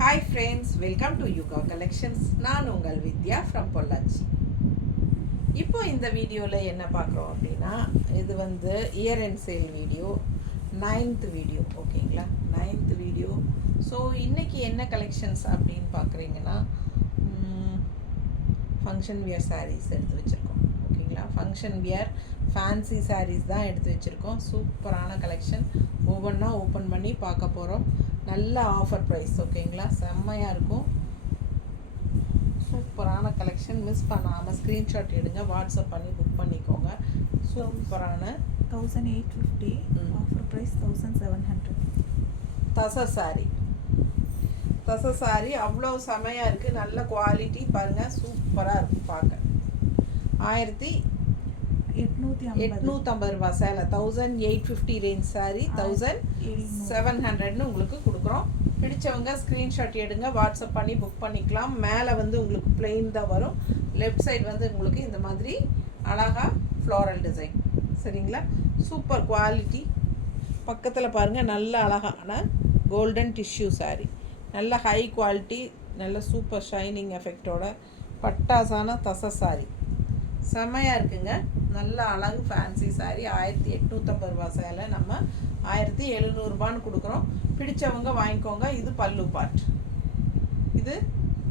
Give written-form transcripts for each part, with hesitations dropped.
Hi friends, welcome to Yuga collections. நான் உங்கள் வித்யா from Pollachi. இப்போ இந்த வீடியோவில் என்ன பார்க்குறோம் அப்படின்னா, இது வந்து year end sale video, 9th video. ஓகேங்களா, 9th வீடியோ. ஸோ இன்றைக்கி என்ன கலெக்ஷன்ஸ் அப்படின்னு பார்க்குறீங்கன்னா, ஃபங்க்ஷன் வியர் சாரீஸ் எடுத்து வச்சுருக்கோம். ஓகேங்களா, ஃபங்க்ஷன் வியர் ஃபேன்சி சாரீஸ் தான் எடுத்து வச்சுருக்கோம். சூப்பரான கலெக்ஷன் ஒவ்வொன்றா ஓப்பன் பண்ணி பார்க்க போகிறோம். நல்ல ஆஃபர் ப்ரைஸ். ஓகேங்களா, செம்மையாக இருக்கும். சூப்பரான கலெக்ஷன். மிஸ் பண்ணாமல் ஸ்க்ரீன்ஷாட் எடுங்க, வாட்ஸ்அப் பண்ணி புக் பண்ணிக்கோங்க. சூப்பரான 1850 ஆஃபர் ப்ரைஸ் 1700. தச சாரி அவ்வளோ செமையாக இருக்குது. நல்ல குவாலிட்டி பாருங்கள், சூப்பராக இருக்குது பார்க்க. 1850 ரூபா சேலை. 1850 ரேஞ்ச் சாரி 1700ன்னு உங்களுக்கு கொடுக்குறோம். பிடிச்சவங்க ஸ்க்ரீன்ஷாட் எடுங்க, வாட்ஸ்அப் பண்ணி புக் பண்ணிக்கலாம். மேலே வந்து உங்களுக்கு பிளெயின் தான் வரும். லெஃப்ட் சைடு வந்து உங்களுக்கு இந்த மாதிரி அழகாக ஃப்ளோரல் டிசைன். சரிங்களா, சூப்பர் குவாலிட்டி. பக்கத்தில் பாருங்கள், நல்ல அழகான கோல்டன் டிஷ்யூ சாரி. நல்ல ஹை குவாலிட்டி, நல்ல சூப்பர் ஷைனிங் எஃபெக்டோட பட்டாசான தச சாரி செம்மையாக இருக்குங்க. நல்ல அழகு ஃபேன்சி சாரி. 1850 ரூபா சேலை நம்ம 1700 கொடுக்குறோம். பிடிச்சவங்க வாங்கிக்கோங்க. இது பல்லு பார்ட். இது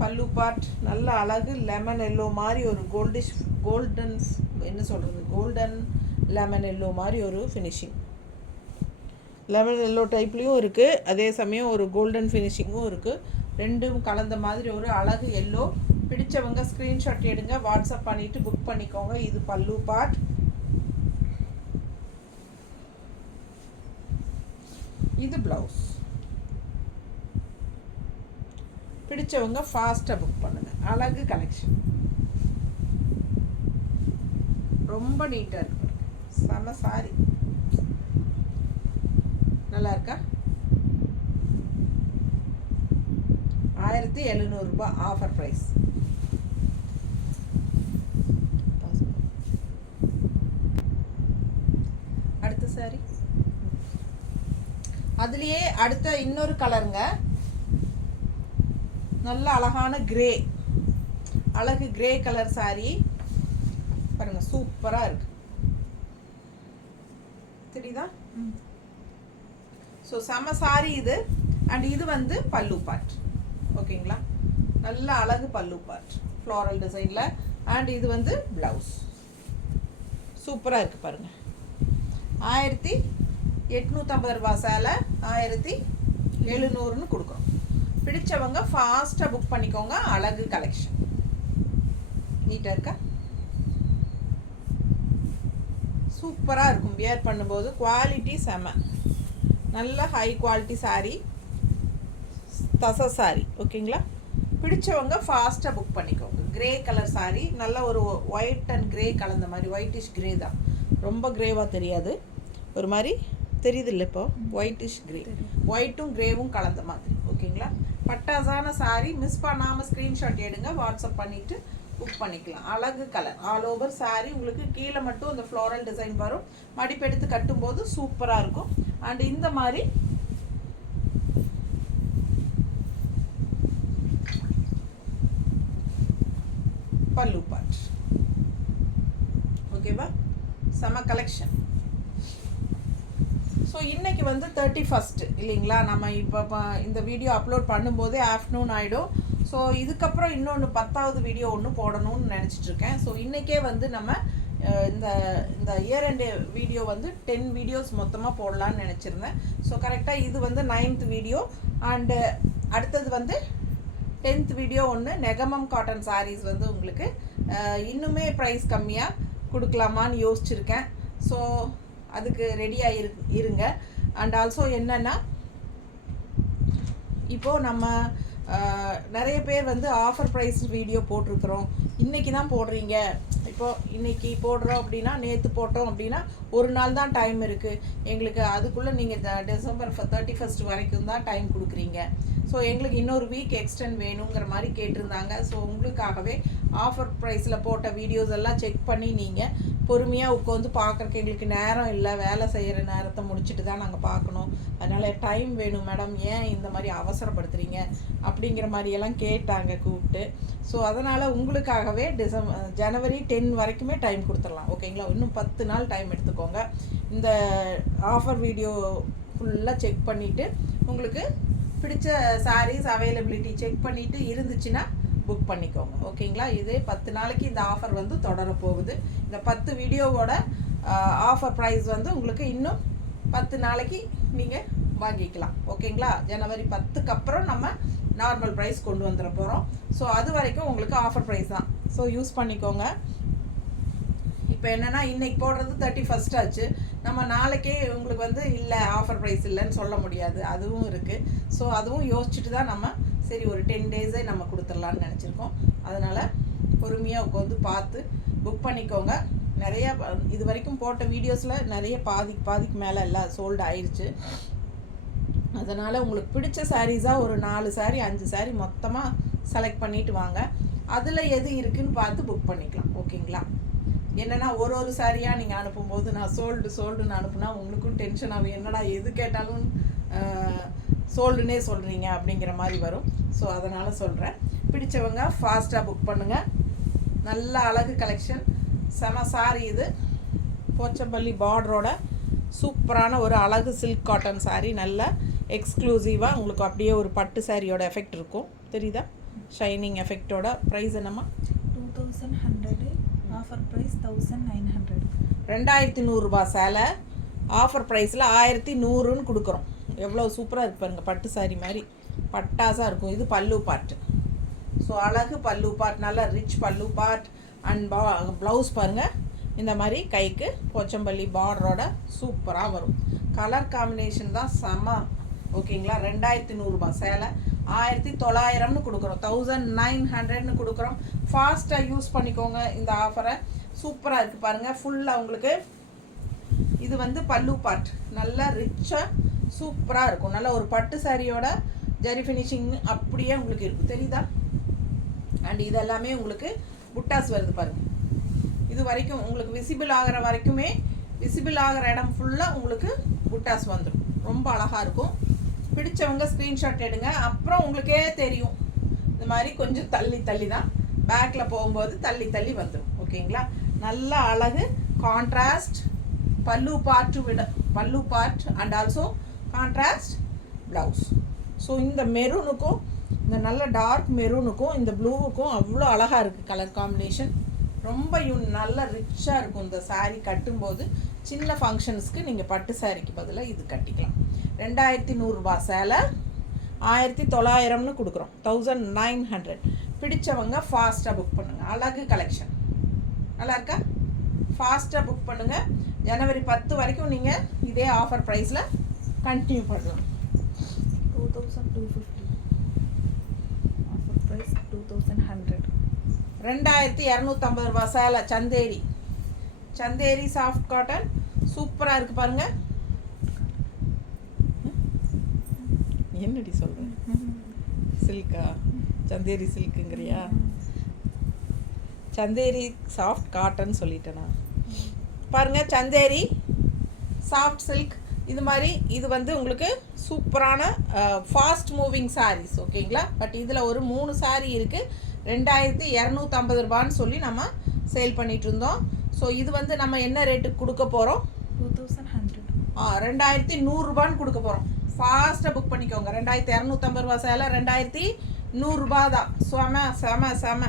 பல்லு பார்ட். நல்ல அழகு லெமன் எல்லோ மாதிரி ஒரு கோல்டன் என்ன சொல்கிறது, கோல்டன் லெமன் எல்லோ மாதிரி ஒரு ஃபினிஷிங். லெமன் எல்லோ டைப்லேயும் இருக்குது, அதே சமயம் ஒரு கோல்டன் ஃபினிஷிங்கும் இருக்குது. ரெண்டும் கலந்த மாதிரி ஒரு அழகு எல்லோ. பிடிச்சவங்க ஸ்க்ரீன்ஷாட் எடுங்க, வாட்ஸ்அப் பண்ணிவிட்டு புக் பண்ணிக்கோங்க. இது பல்லு பார்ட். இது ப்ளவுஸ். பிடிச்சவங்க ஃபாஸ்ட்டாக புக் பண்ணுங்கள். அழகு கலெக்ஷன், ரொம்ப நீட்டாக இருக்கு. செம சாரி, நல்லா இருக்கா? 1700 ரூபா ஆஃபர் ப்ரைஸ். அடுத்த சாரி, அதுலேயே அடுத்த இன்னொரு கலருங்க. நல்ல அழகான கிரே, அழகு கிரே கலர் சாரி பாருங்க, சூப்பராக இருக்கு. தெரியுதா? ஸோ செம சாரி இது. அண்ட் இது வந்து பல்லு பார்ட். ஓகேங்களா, நல்ல அழகு பல்லு பார்ட் ஃப்ளோரல் டிசைனில். அண்ட் இது வந்து ப்ளவுஸ். சூப்பராக இருக்குது பாருங்கள். 1850 ரூபா சேலை 1700ன்னு கொடுக்குறோம். பிடிச்சவங்க ஃபாஸ்ட்டாக புக் பண்ணிக்கோங்க. அழகு கலெக்ஷன் நீட்டாக இருக்கா? சூப்பராக இருக்கும் வியர் பண்ணும்போது. குவாலிட்டி செம. நல்ல ஹை குவாலிட்டி சாரீ, தச சாரி. ஓகேங்களா, பிடிச்சவங்க ஃபாஸ்ட்டாக புக் பண்ணிக்கோங்க. கிரே கலர் சாரீ, நல்ல ஒரு ஒயிட் அண்ட் கிரே கலந்த மாதிரி. ஒயிட்டிஷ் கிரே தான், ரொம்ப கிரேவாக தெரியாது, ஒரு மாதிரி தெரியுது இல்லை இப்போ, ஒயிட்டிஷ் கிரே, ஒயிட்டும் கிரேவும் கலந்த மாதிரி. ஓகேங்களா, பட்டாசான சாரீ. மிஸ் பண்ணாமல் ஸ்க்ரீன்ஷாட் எடுங்க, வாட்ஸ்அப் பண்ணிவிட்டு புக் பண்ணிக்கலாம். அழகு கலர் ஆல் ஓவர் சாரீ. உங்களுக்கு கீழே மட்டும் அந்த ஃப்ளோரல் டிசைன் வரும். மடிப்பெடுத்து கட்டும்போது சூப்பராக இருக்கும். அண்ட் இந்த மாதிரி பல்லு பார்ட். ஓகேவா, செம கலெக்ஷன். ஸோ இன்றைக்கி வந்து 31 இல்லைங்களா? நம்ம இப்போ இந்த வீடியோ அப்லோட் பண்ணும்போதே ஆஃப்டர்நூன் ஆகிடும். ஸோ இதுக்கப்புறம் இன்னொன்று 10வது வீடியோ ஒன்று போடணும்னு நினச்சிட்ருக்கேன். ஸோ இன்றைக்கே வந்து நம்ம இந்த இயர் அண்ட் வீடியோ வந்து 10 வீடியோஸ் மொத்தமாக போடலான்னு நினச்சிருந்தேன். ஸோ கரெக்டாக இது வந்து 9th வீடியோ. அண்டு அடுத்தது வந்து 10th வீடியோ ஒன்று நெகமம் காட்டன் சாரீஸ் வந்து உங்களுக்கு இன்னுமே ப்ரைஸ் கம்மியாக கொடுக்கலாமான்னு யோசிச்சுருக்கேன். ஸோ அதுக்கு ரெடியாக இருங்க. அண்ட் ஆல்சோ என்னென்னா, இப்போது நம்ம நிறைய பேர் வந்து ஆஃபர் ப்ரைஸ் வீடியோ போட்டிருக்கிறோம், இன்றைக்கி தான் போடுறீங்க. இப்போது இன்றைக்கி போடுறோம் அப்படின்னா, நேற்று போட்டோம் அப்படின்னா ஒரு நாள் தான் டைம் இருக்குது எங்களுக்கு. அதுக்குள்ளே நீங்கள் டிசம்பர் 31 வரைக்கும் தான் டைம் கொடுக்குறீங்க. ஸோ எங்களுக்கு இன்னொரு வீக் எக்ஸ்டெண்ட் வேணுங்கிற மாதிரி கேட்டிருந்தாங்க. ஸோ உங்களுக்காகவே ஆஃபர் ப்ரைஸில் போட்ட வீடியோஸ் எல்லாம் செக் பண்ணி நீங்கள் பொறுமையாக உட்காந்து பார்க்குறக்கு எங்களுக்கு நேரம் இல்லை, வேலை செய்கிற நேரத்தை முடிச்சுட்டு தான் நாங்கள் பார்க்கணும், அதனால் டைம் வேணும் மேடம், ஏன் இந்த மாதிரி அவசரப்படுத்துகிறீங்க அப்படிங்கிற மாதிரியெல்லாம் கேட்டாங்க கூப்பிட்டு. ஸோ அதனால் உங்களுக்காகவே ஜனவரி 10 வரைக்குமே டைம் கொடுத்துடலாம், ஓகேங்களா? இன்னும் 10 நாள் டைம் எடுத்துக்கோங்க. இந்த ஆஃபர் வீடியோ ஃபுல்லாக செக் பண்ணிவிட்டு உங்களுக்கு பிடிச்ச சாரீஸ் அவைலபிலிட்டி செக் பண்ணிவிட்டு இருந்துச்சுன்னா புக் பண்ணிக்கோங்க, ஓகேங்களா? இது 10 நாளைக்கு இந்த ஆஃபர் வந்து தொடர போகுது. இந்த 10 வீடியோவோட ஆஃபர் ப்ரைஸ் வந்து உங்களுக்கு இன்னும் 10 நாளைக்கு நீங்கள் வாங்கிக்கலாம், ஓகேங்களா? ஜனவரி 10க்கு அப்புறம் நம்ம நார்மல் ப்ரைஸ் கொண்டு வந்துட போகிறோம். ஸோ அது வரைக்கும் உங்களுக்கு ஆஃபர் ப்ரைஸ் தான், ஸோ யூஸ் பண்ணிக்கோங்க. இப்போ என்னென்னா இன்றைக்கி போடுறது 31 ஆச்சு, நம்ம நாளைக்கே உங்களுக்கு வந்து இல்லை ஆஃபர் ப்ரைஸ் இல்லைன்னு சொல்ல முடியாது, அதுவும் இருக்குது. ஸோ அதுவும் யோசிச்சுட்டு தான் நம்ம சரி ஒரு 10 டேஸே நம்ம கொடுத்துடலான்னு நினச்சிருக்கோம். அதனால் பொறுமையாக உட்காந்து பார்த்து புக் பண்ணிக்கோங்க. நிறையா இது வரைக்கும் போட்ட வீடியோஸில் நிறைய பாதிக்கு மேலே எல்லாம் சோல்டு ஆயிடுச்சு. அதனால் உங்களுக்கு பிடிச்ச சாரீஸாக ஒரு 4 சாரீ 5 சாரீ மொத்தமாக செலக்ட் பண்ணிவிட்டு வாங்க, அதில் எது இருக்குதுன்னு பார்த்து புக் பண்ணிக்கலாம், ஓகேங்களா? என்னென்னா ஒரு சாரியாக நீங்கள் அனுப்பும்போது நான் சோல்டுன்னு அனுப்புனா உங்களுக்கும் டென்ஷன் ஆகும், என்னடா எது கேட்டாலும் சோல்டுனே சொல்கிறீங்க அப்படிங்கிற மாதிரி வரும். ஸோ அதனால் சொல்கிறேன், பிடிச்சவங்க ஃபாஸ்ட்டாக புக் பண்ணுங்கள். நல்ல அழகு கலெக்ஷன், செம சாரி. இது போச்சம்பள்ளி பார்டரோட சூப்பரான ஒரு அழகு சில்க் காட்டன் சாரீ, நல்ல எக்ஸ்க்ளூசிவாக உங்களுக்கு அப்படியே ஒரு பட்டு சாரியோட எஃபெக்ட் இருக்கும், தெரியுதா? ஷைனிங் எஃபெக்டோட. ப்ரைஸ் என்னம்மா? 2100, ஆஃபர் ப்ரைஸ் 1900. 2100 ரூபா சேலை, ஆஃபர் ப்ரைஸில் 1100ன்னு கொடுக்குறோம். எவ்வளோ சூப்பராக இருக்கு பாருங்கள், பட்டு சாரி மாதிரி பட்டாசாக இருக்கும். இது பல்லு பார்ட், ஸோ அழகு பல்லு பார்ட், நல்லா ரிச் பல்லு பார்ட். அண்ட் ப்ளவுஸ் பாருங்கள், இந்த மாதிரி கைக்கு போச்சம்பள்ளி பார்டரோட சூப்பராக வரும். கலர் காம்பினேஷன் தான் செம, ஓகேங்களா? 2100 ரூபா சேலை 1900ன்னு கொடுக்குறோம், 1900ன்னு கொடுக்குறோம். ஃபாஸ்ட்டாக யூஸ் பண்ணிக்கோங்க இந்த ஆஃபரை, சூப்பராக இருக்குது பாருங்கள். ஃபுல்லாக உங்களுக்கு இது வந்து பல்லு பார்ட், நல்லா ரிச்சாக சூப்பராக இருக்கும். நல்ல ஒரு பட்டு சாரியோட ஜரி ஃபினிஷிங் அப்படியே உங்களுக்கு இருக்கும், தெரியுதா? அண்ட் இதெல்லாமே உங்களுக்கு புட்டாஸ் வருது பாருங்கள். இது வரைக்கும் உங்களுக்கு விசிபிள் ஆகிற வரைக்குமே, விசிபிள் ஆகிற இடம் ஃபுல்லாக உங்களுக்கு புட்டாஸ் வந்துடும், ரொம்ப அழகாக இருக்கும். பிடிச்சவங்க ஸ்க்ரீன்ஷாட் எடுங்க, அப்புறம் உங்களுக்கே தெரியும். இந்த மாதிரி கொஞ்சம் தள்ளி தான் பேக்கில் போகும்போது தள்ளி வந்துடும், ஓகேங்களா? நல்ல அழகு கான்ட்ராஸ்ட் பல்லு part and also contrast blouse. So இந்த மெரூனுக்கும் இந்த நல்ல டார்க் மெரூனுக்கும் இந்த ப்ளூவுக்கும் அவ்வளோ அழகாக இருக்குது கலர் காம்பினேஷன், ரொம்ப நல்ல ரிச்சாக இருக்கும். இந்த சாரீ கட்டும்போது சின்ன ஃபங்க்ஷன்ஸ்க்கு நீங்கள் பட்டு சாரிக்கு பதிலாக இது கட்டிக்கலாம். 2100 ரூபா சேலை 1900ன்னு கொடுக்குறோம், 1900. பிடிச்சவங்க ஃபாஸ்ட்டாக புக் பண்ணுங்கள். அழகு கலெக்ஷன் நல்லா இருக்கா? ஃபாஸ்ட்டாக புக் பண்ணுங்கள். ஜனவரி 10 வரைக்கும் நீங்கள் இதே ஆஃபர் ப்ரைஸில் கண்டினியூ பண்ணலாம். 2250, ஆஃபர் ப்ரைஸ் 2100. 2250 ரூபா சேலை சந்தேரி சாஃப்ட் காட்டன் சூப்பராக இருக்குது பாருங்கள். என்னடி சொல்கிறேன், சில்கா? சந்தேரி சில்க்குங்கிறியா? சந்தேரி சாஃப்ட் காட்டன் சொல்லிட்டேனா? பாருங்கள், சந்தேரி சாஃப்ட் சில்க் இது மாதிரி. இது வந்து உங்களுக்கு சூப்பரான ஃபாஸ்ட் மூவிங் சாரீஸ், ஓகேங்களா? பட் இதில் ஒரு 3 சாரீ இருக்குது, 2250 ரூபான்னு சொல்லி நம்ம சேல் பண்ணிகிட்டு இருந்தோம். ஸோ இது வந்து நம்ம என்ன ரேட்டுக்கு கொடுக்க போகிறோம்? 2100. 2100 ரூபான்னு கொடுக்க போகிறோம். ஃபாஸ்ட்டாக புக் பண்ணிக்கோங்க. 2250 ரூபா சேலை 2100 ரூபா தான். செம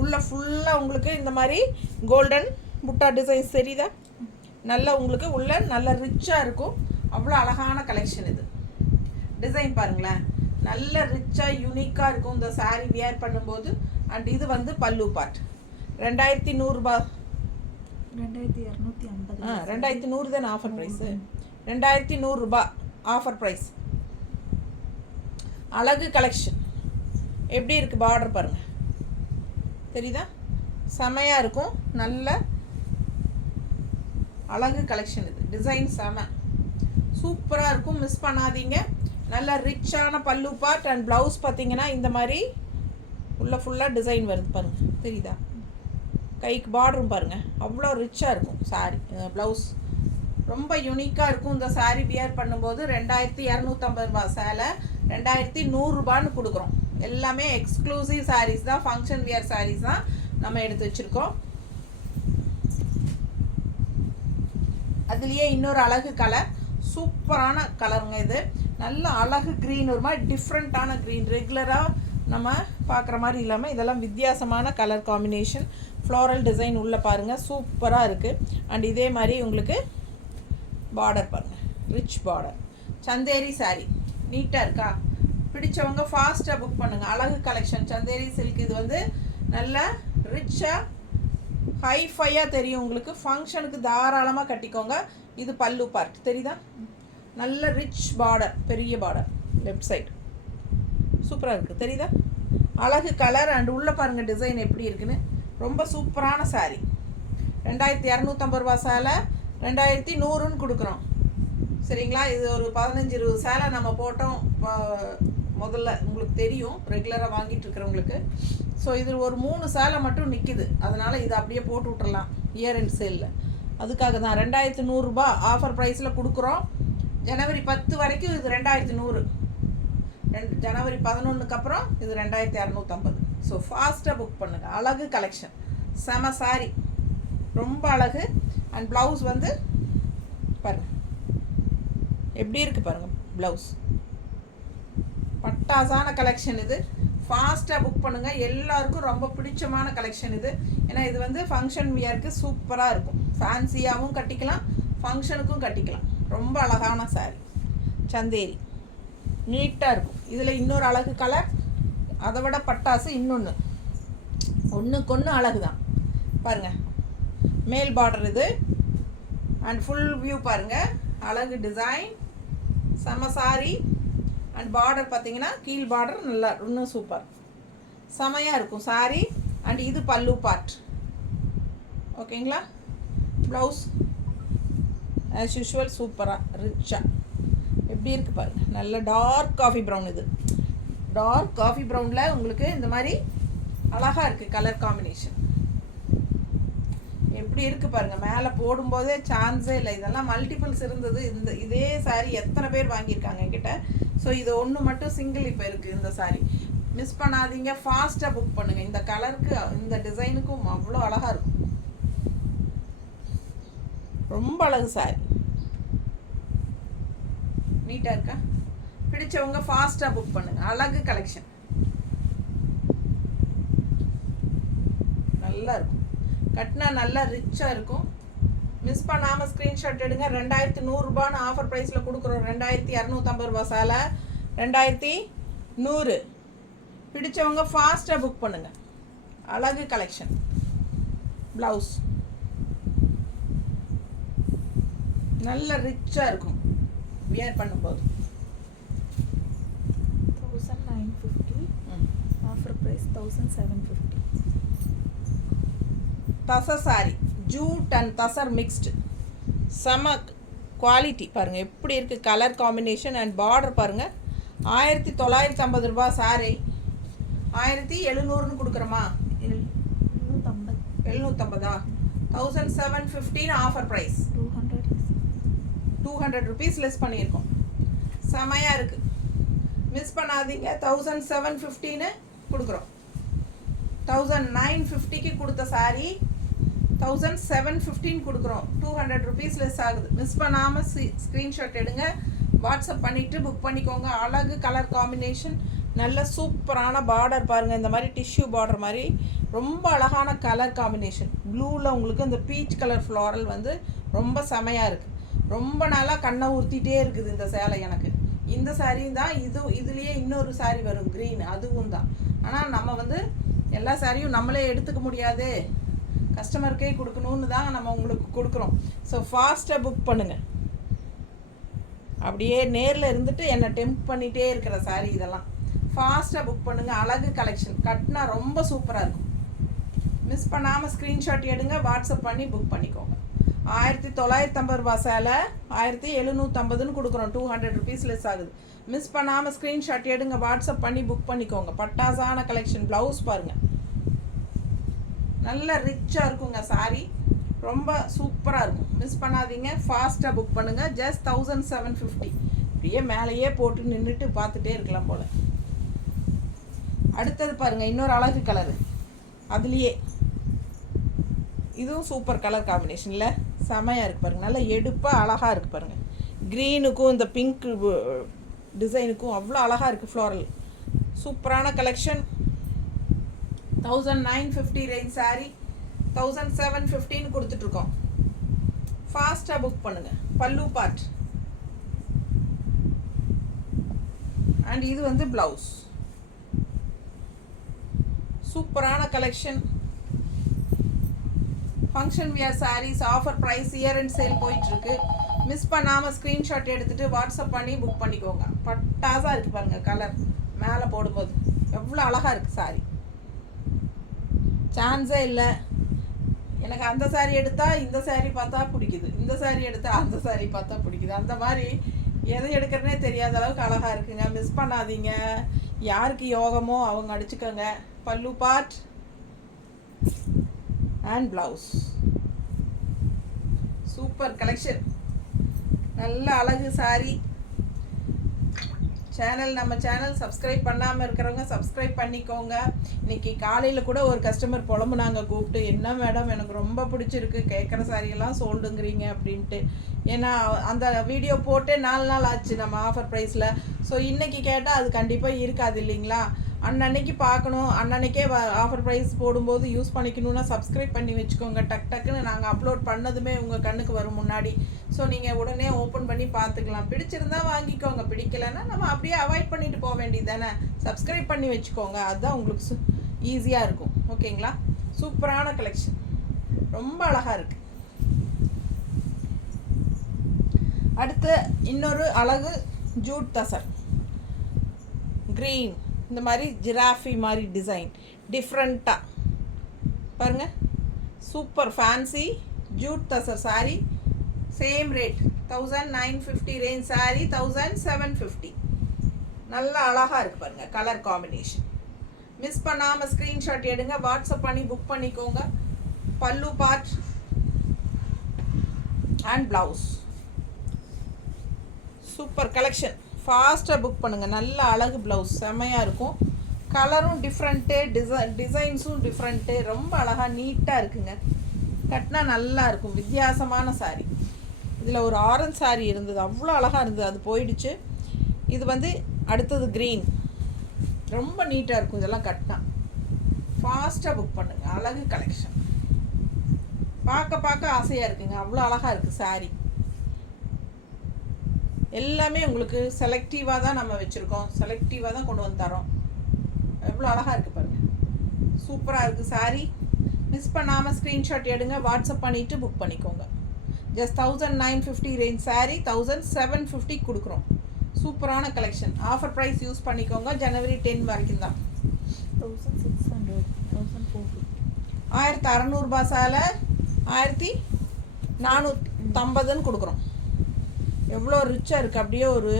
உள்ள ஃபுல்லாக உங்களுக்கு இந்த மாதிரி கோல்டன் புட்டா டிசைன்ஸ் தெரியுதா? நல்லா உங்களுக்கு உள்ள நல்ல ரிச்சாக இருக்கும், அவ்வளோ அழகான கலெக்ஷன். இது டிசைன் பாருங்களேன், நல்ல ரிச்சாக யூனிக்காக இருக்கும் இந்த சாரீ வியர் பண்ணும்போது. அண்ட் இது வந்து பல்லு பார்ட் 2100 ரூபா. 2250. 2100 தானே ஆஃபர் ப்ரைஸு? 2100 ரூபா ஆஃபர் ப்ரைஸ். அழகு கலெக்ஷன் எப்படி இருக்குது பார்டர் பாருங்கள், தெரியுதா? செமையாக இருக்கும், நல்ல அழகு கலெக்ஷன். இது டிசைன் செம சூப்பராக இருக்கும், மிஸ் பண்ணாதீங்க. நல்ல ரிச்சான பல்லு பார்ட் அண்ட் ப்ளவுஸ் பார்த்தீங்கன்னா இந்த மாதிரி உள்ள ஃபுல்லாக டிசைன் வருது பாருங்கள், தெரியுதா? கைக்கு பார்டரும் பாருங்கள் அவ்வளோ ரிச்சாக இருக்கும் சாரி ப்ளவுஸ் ரொம்ப யூனிக்காக இருக்கும். இந்த சாரீ வியர் பண்ணும்போது 2250 ரூபா சேலை 2100 ரூபான்னு கொடுக்குறோம். எல்லாமே எக்ஸ்க்ளூசிவ் சாரீஸ் தான், ஃபங்க்ஷன் வியர் சாரீஸ் தான் நம்ம எடுத்து வச்சுருக்கோம். அதுலேயே இன்னொரு அழகு கலர், சூப்பரான கலருங்க இது. நல்ல அழகு க்ரீன், ஒரு மாதிரி டிஃப்ரெண்ட்டான க்ரீன், ரெகுலராக நம்ம பார்க்குற மாதிரி இல்லாமல் இதெல்லாம் வித்தியாசமான கலர் காம்பினேஷன். ஃப்ளோரல் டிசைன் உள்ளே பாருங்கள், சூப்பராக இருக்குது. அண்ட் இதே மாதிரி உங்களுக்கு பார்டர் பாருங்கள், ரிச் பார்டர். சந்தேரி சாரீ நீட்டாக இருக்கா? பிடிச்சவங்க ஃபாஸ்ட்டாக புக் பண்ணுங்கள். அழகு கலெக்ஷன் சந்தேரி சில்க். இது வந்து நல்ல ரிச்சாக ஹைஃபையாக தெரியும் உங்களுக்கு. ஃபங்க்ஷனுக்கு தாராளமாக கட்டிக்கோங்க. இது பல்லு பார்ட் தெரியுதா? நல்ல ரிச் பார்டர், பெரிய பார்டர் லெஃப்ட் சைடு சூப்பராக இருக்குது தெரியுதா? அழகு கலர். அண்ட் உள்ளே பாருங்கள் டிசைன் எப்படி இருக்குன்னு. ரொம்ப சூப்பரான சாரீ. 2250 ரூபா சேலை 2100ன்னு கொடுக்குறோம் சரிங்களா? இது ஒரு 15-20 சேலை நம்ம போட்டோம் முதல்ல, உங்களுக்கு தெரியும் ரெகுலராக வாங்கிட்டு இருக்கிறவங்களுக்கு. ஸோ இது ஒரு 3 சேலை மட்டும் நிற்கிது, அதனால் இதை அப்படியே போட்டு விட்டுறலாம் இயர் எண்ட் சேலில். அதுக்காக தான் 2100 ரூபா ஆஃபர் ப்ரைஸில் கொடுக்குறோம். ஜனவரி 10 வரைக்கும் இது 2100. ஜனவரி 11க்கு அப்புறம் இது 2250. ஸோ ஃபாஸ்ட்டாக புக் பண்ணுங்கள். அழகு கலெக்ஷன், செம சாரி, ரொம்ப அழகு. அண்ட் ப்ளவுஸ் வந்து பாருங்கள் எப்படி இருக்குது பாருங்கள். ப்ளவுஸ் பட்டாசான கலெக்ஷன் இது. ஃபாஸ்ட்டாக புக் பண்ணுங்கள். எல்லாருக்கும் ரொம்ப பிடிச்சமான கலெக்ஷன் இது. ஏன்னா இது வந்து ஃபங்க்ஷன் வியருக்கு சூப்பராக இருக்கும். ஃபேன்சியாகவும் கட்டிக்கலாம், ஃபங்க்ஷனுக்கும் கட்டிக்கலாம். ரொம்ப அழகான சாரி சந்தேரி, நீட்டாக இருக்கும். இதில் இன்னொரு அழகு கலர், அதை விட பட்டாசு இன்னொன்று, ஒன்றுக்கு ஒன்று அழகு தான் பாருங்கள். மேல் பார்டர் இது. அண்ட் ஃபுல் வியூ பாருங்கள், அழகு டிசைன், செம சாரி. அண்ட் பார்டர் பார்த்தீங்கன்னா கீழ் பார்டர் நல்லா இன்னும் சூப்பர் செமையாக இருக்கும் சாரி. அண்ட் இது பல்லு பார்ட் ஓகேங்களா? ப்ளவுஸ் ஆஸ் யூஷுவல் சூப்பராக ரிச்சாக எப்படி இருக்குது பாருங்கள். நல்ல டார்க் காஃபி ப்ரௌன். இது டார்க் காஃபி ப்ரௌனில் உங்களுக்கு இந்த மாதிரி அழகாக இருக்குது கலர் காம்பினேஷன். எப்படி இருக்குது பாருங்கள். மேலே போடும்போதே சான்ஸே இல்லை. இதெல்லாம் மல்டிபிள்ஸ் இருந்தது. இதே சாரீ எத்தனை பேர் வாங்கியிருக்காங்க என்கிட்ட. ஸோ இது ஒன்று மட்டும் சிங்கிள் இப்போ இருக்குது இந்த சாரீ. மிஸ் பண்ணாதீங்க, ஃபாஸ்ட்டாக புக் பண்ணுங்கள். இந்த கலருக்கு இந்த டிசைனுக்கும் அவ்வளோ அழகாக இருக்கும். ரொம்ப அழகு சாரி, நீட்டாக இருக்கா? பிடிச்சவங்க ஃபாஸ்ட்டாக புக் பண்ணுங்கள். அழகு கலெக்ஷன் நல்லா இருக்கும், கட்டினா நல்லா ரிச்சாக இருக்கும். மிஸ் பண்ணாமல் ஸ்க்ரீன்ஷாட் எடுங்க. 2100 ரூபான்னு ஆஃபர் ப்ரைஸில் கொடுக்குறோம். 2250 ரூபா சேலை 2100. பிடிச்சவங்க ஃபாஸ்ட்டாக புக் பண்ணுங்கள். அழகு கலெக்ஷன். ப்ளவுஸ் நல்ல ரிச்சாக இருக்கும் வியர் பண்ணும்போது. 1950. Offer price 1750. Tussar sari, jute and tussar mixed, செம குவாலிட்டி பாருங்கள் எப்படி இருக்குது. கலர் காம்பினேஷன் அண்ட் பார்டர் பாருங்கள். 1950 ரூபா சாரி 1700ன்னு கொடுக்குறோமா? 750. 1750 ஆஃபர் ப்ரைஸ். 200 ருபீஸ் லெஸ் பண்ணியிருக்கோம். செமையாக இருக்குது, மிஸ் பண்ணாதீங்க. 1750ன்னு கொடுக்குறோம். 1950க்கு கொடுத்த சாரி 1750 கொடுக்குறோம். 200 ருபீஸ் லெஸ் ஆகுது. மிஸ் பண்ணாமல் ஸ்க்ரீன்ஷாட் எடுங்க, வாட்ஸ்அப் பண்ணிவிட்டு புக் பண்ணிக்கோங்க. அழகு கலர் காம்பினேஷன், நல்ல சூப்பரான பார்டர் பாருங்கள். இந்த மாதிரி டிஷ்யூ பார்டர் மாதிரி ரொம்ப அழகான கலர் காம்பினேஷன். ப்ளூவில் உங்களுக்கு இந்த பீச் கலர் ஃப்ளாரல் வந்து ரொம்ப செமையாக இருக்குது. ரொம்ப நாளாக கண்ணை ஊற்றிட்டே இருக்குது இந்த சேலை எனக்கு. இந்த சாரியும் தான் இதுலேயே இன்னொரு சாரி வரும் க்ரீன், அதுவும் தான். ஆனால் நம்ம வந்து எல்லா சாரியும் நம்மளே எடுத்துக்க முடியாது, கஸ்டமருக்கே கொடுக்கணுன்னு தான் நம்ம உங்களுக்கு கொடுக்குறோம். ஸோ ஃபாஸ்ட்டாக புக் பண்ணுங்கள். அப்படியே நேரில் இருந்துட்டு என்னை டெம்ப் பண்ணிகிட்டே இருக்கிற சாரி இதெல்லாம். ஃபாஸ்ட்டாக புக் பண்ணுங்கள். அழகு கலெக்ஷன், கட்டினா ரொம்ப சூப்பராக இருக்கும். மிஸ் பண்ணாமல் ஸ்க்ரீன்ஷாட் எடுங்க, வாட்ஸ்அப் பண்ணி புக் பண்ணிக்கோங்க. 1950 ரூபா சேலை 1750ன்னு கொடுக்குறோம். 200 ருபீஸ் லெஸ் ஆகுது. மிஸ் பண்ணாமல் ஸ்க்ரீன்ஷாட் எடுங்க, வாட்ஸ்அப் பண்ணி புக் பண்ணிக்கோங்க. பட்டாசான கலெக்ஷன். ப்ளவுஸ் பாருங்கள், நல்ல ரிச்சாக இருக்குங்க சாரி, ரொம்ப சூப்பராக இருக்கும். மிஸ் பண்ணாதீங்க, ஃபாஸ்ட்டாக புக் பண்ணுங்கள். ஜஸ்ட் 1750. இப்படியே மேலேயே போட்டு நின்றுட்டு பார்த்துட்டே இருக்கலாம் போல். அடுத்தது பாருங்கள், இன்னொரு அழகு கலரு, அதுலேயே இதுவும் சூப்பர் கலர் காம்பினேஷனில் செமையாக இருக்குது பாருங்கள். நல்லா எடுப்பாக அழகாக இருக்குது பாருங்கள். க்ரீனுக்கும் இந்த பிங்க் டிசைனுக்கும் அவ்வளோ அழகாக இருக்குது. ஃப்ளோரல் சூப்பரான கலெக்ஷன். 1950 ரேஞ்ச் சாரீ 1750 கொடுத்துட்ருக்கோம். ஃபாஸ்ட்டாக புக் பண்ணுங்கள். பல்லு பார்ட் அண்ட் இது வந்து ப்ளவுஸ். சூப்பரான collection. Function wear saris offer price, year end sale போயிட்டுருக்கு. மிஸ் பண்ணாமல் ஸ்க்ரீன்ஷாட் எடுத்துகிட்டு வாட்ஸ்அப் பண்ணி புக் பண்ணிக்கோங்க. பட்டாசாக இருக்குது பாருங்கள், கலர் மேலே போடும்போது எவ்வளோ அழகாக இருக்குது சாரீ. சான்ஸே இல்லை. எனக்கு அந்த சாரீ எடுத்தால் இந்த சாரீ பார்த்தா பிடிக்குது, இந்த சாரீ எடுத்தால் அந்த சாரீ பார்த்தா பிடிக்குது. அந்த மாதிரி எதை எடுக்கிறதுனே தெரியாத அளவுக்கு அழகாக இருக்குங்க. மிஸ் பண்ணாதீங்க. யாருக்கு யோகமோ அவங்க அடிச்சுக்கோங்க. பல்லு part and blouse. Super collection. நல்ல அழகு சாரி. நம்ம சேனல் சப்ஸ்கிரைப் பண்ணாமல் இருக்கிறவங்க சப்ஸ்கிரைப் பண்ணிக்கோங்க. இன்றைக்கி காலையில் கூட ஒரு கஸ்டமர் புலம்புனாங்க கூப்பிட்டு, என்ன மேடம் எனக்கு ரொம்ப பிடிச்சிருக்கு, கேட்குற சாரியெல்லாம் சோல்டுங்கிறீங்க அப்படின்ட்டு. ஏன்னா அந்த வீடியோ போட்டு 4 நாள் ஆச்சு நம்ம ஆஃபர் ப்ரைஸில். ஸோ இன்றைக்கி கேட்டால் அது கண்டிப்பாக இருக்காது இல்லைங்களா. அன்னன்னைக்கு பார்க்கணும், அன்னன்னைக்கே ஆஃபர் ப்ரைஸ் போடும்போது யூஸ் பண்ணிக்கணுன்னா சப்ஸ்கிரைப் பண்ணி வச்சுக்கோங்க. டக்குன்னு நாங்கள் அப்லோட் பண்ணதுமே உங்கள் கண்ணுக்கு வரும் முன்னாடி. ஸோ நீங்கள் உடனே ஓப்பன் பண்ணி பார்த்துக்கலாம். பிடிச்சிருந்தா வாங்கிக்கோங்க, பிடிக்கலைன்னா நம்ம அப்படியே அவாய்ட் பண்ணிட்டு போக வேண்டியது தானே. சப்ஸ்கிரைப் பண்ணி வச்சுக்கோங்க, அதுதான் உங்களுக்கு ஈஸியாக இருக்கும். ஓகேங்களா. சூப்பரான கலெக்ஷன், ரொம்ப அழகாக இருக்குது. அடுத்து இன்னொரு அழகு ஜூட் தசர் க்ரீன். இந்த மாதிரி ஜிராஃபி மாதிரி டிசைன் டிஃப்ரெண்ட்டாக பாருங்கள். Super fancy jute tussar sari. Same rate 1950 range sari 1750. நல்லா அழகாக இருக்குது பாருங்கள் கலர் காம்பினேஷன். மிஸ் பண்ணாமல் ஸ்க்ரீன்ஷாட் எடுங்க, வாட்ஸ்அப் பண்ணி புக் பண்ணிக்கோங்க. பல்லு part and blouse. Super collection. ஃபாஸ்ட்டாக புக் பண்ணுங்கள். நல்ல அழகு ப்ளவுஸ், செம்மையாக இருக்கும். கலரும் டிஃப்ரெண்ட்டு, டிசைன்ஸும் டிஃப்ரெண்ட்டு, ரொம்ப அழகாக நீட்டாக இருக்குங்க. கட்டினா நல்லா இருக்கும். வித்தியாசமான சாரீ. இதில் ஒரு ஆரஞ்ச் சாரீ இருந்தது, அவ்வளோ அழகாக இருந்தது, அது போயிடுச்சு. இது வந்து அடுத்தது க்ரீன், ரொம்ப நீட்டாக இருக்கும். இதெல்லாம் கட்டினா ஃபாஸ்ட்டாக புக் பண்ணுங்கள். அழகு கலெக்ஷன், பார்க்க ஆசையாக இருக்குங்க. அவ்வளோ அழகாக இருக்குது சாரீ. எல்லாமே உங்களுக்கு செலக்டிவாக தான் நம்ம வச்சுருக்கோம், செலக்டிவாக தான் கொண்டு வந்து தரோம். எவ்வளோ அழகாக இருக்குது பாருங்கள், சூப்பராக இருக்குது சாரீ. மிஸ் பண்ணாமல் ஸ்க்ரீன்ஷாட் எடுங்க, வாட்ஸ்அப் பண்ணிவிட்டு புக் பண்ணிக்கோங்க. ஜஸ்ட் 1950 ரேஞ்ச் சாரீ 1750 கொடுக்குறோம். சூப்பரான கலெக்ஷன். ஆஃபர் ப்ரைஸ் யூஸ் பண்ணிக்கோங்க. ஜனவரி 10 வரைக்கும் தான். 1600 1450. 1600 சேலை 1450 கொடுக்குறோம். எவ்வளோ ரிச்சாக இருக்குது. அப்படியே ஒரு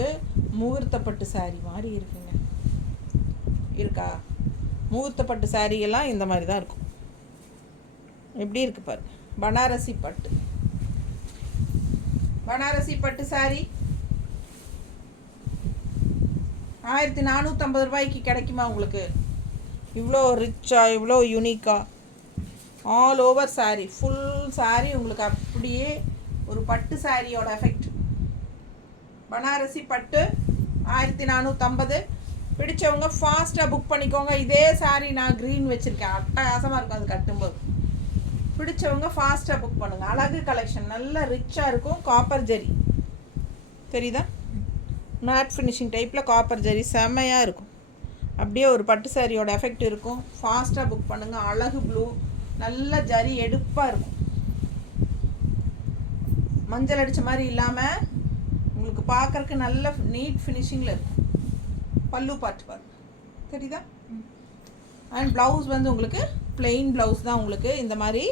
முகூர்த்தப்பட்டு சாரீ மாதிரி இருக்குங்க. இருக்கா? முகூர்த்தப்பட்டு சாரீயெல்லாம் இந்த மாதிரி தான் இருக்கும். எப்படி இருக்குது பாருங்க. பனாரசி பட்டு, பனாரசி பட்டு சாரீ 1450 ரூபாய்க்கு கிடைக்குமா உங்களுக்கு? இவ்வளோ ரிச்சாக, இவ்வளோ யூனிக்காக, all over sari, full sari உங்களுக்கு அப்படியே ஒரு பட்டு சாரியோட எஃபெக்ட். பனாரசி பட்டு 1450. பிடிச்சவங்க ஃபாஸ்ட்டாக புக் பண்ணிக்கோங்க. இதே சாரீ நான் க்ரீன் வச்சுருக்கேன், அட்டகாசமாக இருக்கும் அது கட்டும்போது. பிடிச்சவங்க ஃபாஸ்ட்டாக புக் பண்ணுங்கள். அழகு கலெக்ஷன், நல்ல ரிச்சாக இருக்கும். காப்பர் ஜெரி தெரியுதா? மேட் ஃபினிஷிங் டைப்பில் காப்பர் ஜெரி செம்மையாக இருக்கும். அப்படியே ஒரு பட்டு சாரியோட எஃபெக்ட் இருக்கும். ஃபாஸ்ட்டாக புக் பண்ணுங்கள். அழகு ப்ளூ, நல்ல ஜரி எடுப்பாக இருக்கும். மஞ்சள் அடித்த மாதிரி இல்லாமல் உங்களுக்கு பார்க்குறக்கு நல்ல நீட் ஃபினிஷிங்கில் இருக்கும். பல்லு பார்த்து பாருங்க, தெரியுதா? அண்ட் ப்ளவுஸ் வந்து உங்களுக்கு பிளெயின் ப்ளவுஸ் தான். உங்களுக்கு இந்த மாதிரி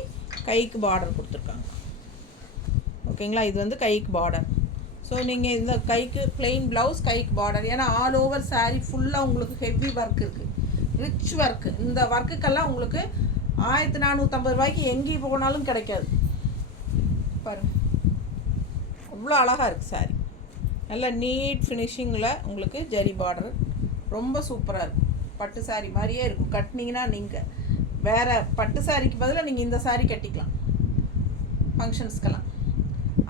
கைக்கு பார்டர் கொடுத்துருக்காங்க. ஓகேங்களா? இது வந்து கைக்கு பார்டர். ஸோ நீங்கள் இந்த கைக்கு பிளெயின் ப்ளவுஸ், கைக்கு பார்டர். ஏன்னா ஆல் ஓவர் சாரீ ஃபுல்லாக உங்களுக்கு ஹெவி ஒர்க் இருக்குது, ரிச் ஒர்க்கு. இந்த ஒர்க்குக்கெல்லாம் உங்களுக்கு 1450 ரூபாய்க்கு எங்கேயும் போனாலும் கிடைக்காது பாருங்க. அவ்வளோ அழகாக இருக்குது சாரி. நல்ல நீட் ஃபினிஷிங்கில் உங்களுக்கு ஜரி பார்டர் ரொம்ப சூப்பராக இருக்கும். பட்டு சாரி மாதிரியே இருக்கும். கட்டினீங்கன்னா நீங்கள் வேறு பட்டு சாரிக்கு பதிலாக நீங்கள் இந்த சாரி கட்டிக்கலாம் ஃபங்க்ஷன்ஸ்க்கெல்லாம்.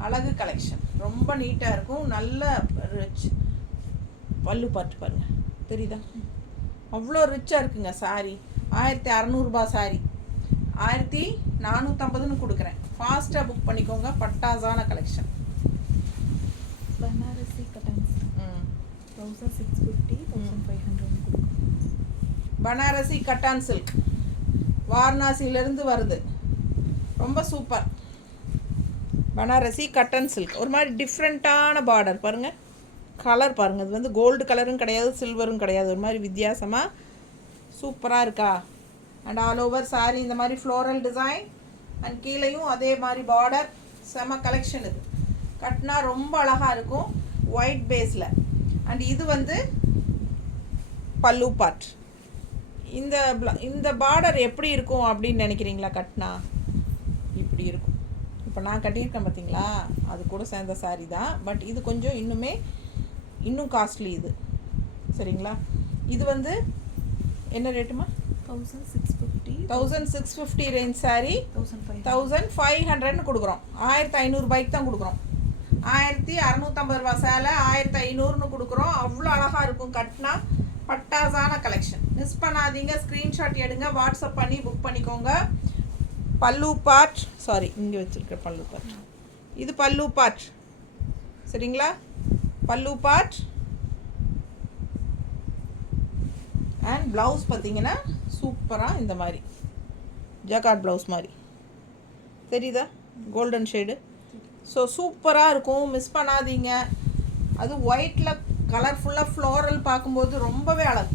அழகு கலெக்ஷன் ரொம்ப நீட்டாக இருக்கும். நல்ல ரிச் பல்லு பார்த்து பாருங்கள், தெரியுதா? அவ்வளோ ரிச்சாக இருக்குங்க சாரி. 1600 சாரி 1450 கொடுக்குறேன். ஃபாஸ்ட்டாக புக் பண்ணிக்கோங்க. பட்டாசான கலெக்ஷன். பனாரசி கட்டன்ஸ் 1650 1500 பனாரசி கட்டான் சில்க் வாரணாசியிலேருந்து வருது. ரொம்ப சூப்பர். பனாரசி கட்டன் சில்க் ஒரு மாதிரி டிஃப்ரெண்ட்டான பார்டர் பாருங்கள். கலர் பாருங்கள். இது வந்து கோல்டு கலரும் கிடையாது, சில்வரும் கிடையாது. ஒரு மாதிரி வித்தியாசமாக சூப்பராக இருக்கா? அண்ட் ஆல் ஓவர் சாரி இந்த மாதிரி ஃப்ளோரல் டிசைன் அண்ட் கீழேயும் அதே மாதிரி பார்டர். செம கலெக்ஷன். இது கட்டினா ரொம்ப அழகாக இருக்கும் ஒயிட் பேஸில். அண்ட் இது வந்து பல்லு பார்ட். இந்த பார்டர் எப்படி இருக்கும் அப்படின்னு நினைக்கிறீங்களா? கட்டினா இப்படி இருக்கும். இப்போ நான் கட்டியிருக்கேன் பார்த்தீங்களா, அது கூட சேர்ந்த சாரி தான். பட் இது கொஞ்சம் இன்னும் காஸ்ட்லி இது. சரிங்களா? இது வந்து என்ன ரேட்டுமா? 1650 ரேஞ்ச் சாரி 1500 கொடுக்குறோம். 1500 ரூபாய்க்கு தான் கொடுக்குறோம். 1650 ரூபா சேலை 1500 கொடுக்குறோம். அவ்வளோ அழகாக இருக்கும் கட்டினா. பட்டாசான கலெக்ஷன். மிஸ் பண்ணாதீங்க. ஸ்க்ரீன்ஷாட் எடுங்க, வாட்ஸ்அப் பண்ணி புக் பண்ணிக்கோங்க. பல்லு பார்ட், சாரி இங்கே வச்சுருக்க பல்லு பார்ட். இது பல்லு பார்ட். சரிங்களா? பல்லு பார்ட். அண்ட் ப்ளவுஸ் பார்த்தீங்கன்னா சூப்பராக இந்த மாதிரி ஜக்கார்ட் ப்ளவுஸ் மாதிரி தெரியுதா? Golden shade. ஸோ சூப்பராக இருக்கும். மிஸ் பண்ணாதீங்க. அது ஒயிட்டில் கலர்ஃபுல்லாக ஃப்ளோரல் பார்க்கும்போது ரொம்பவே அழகு.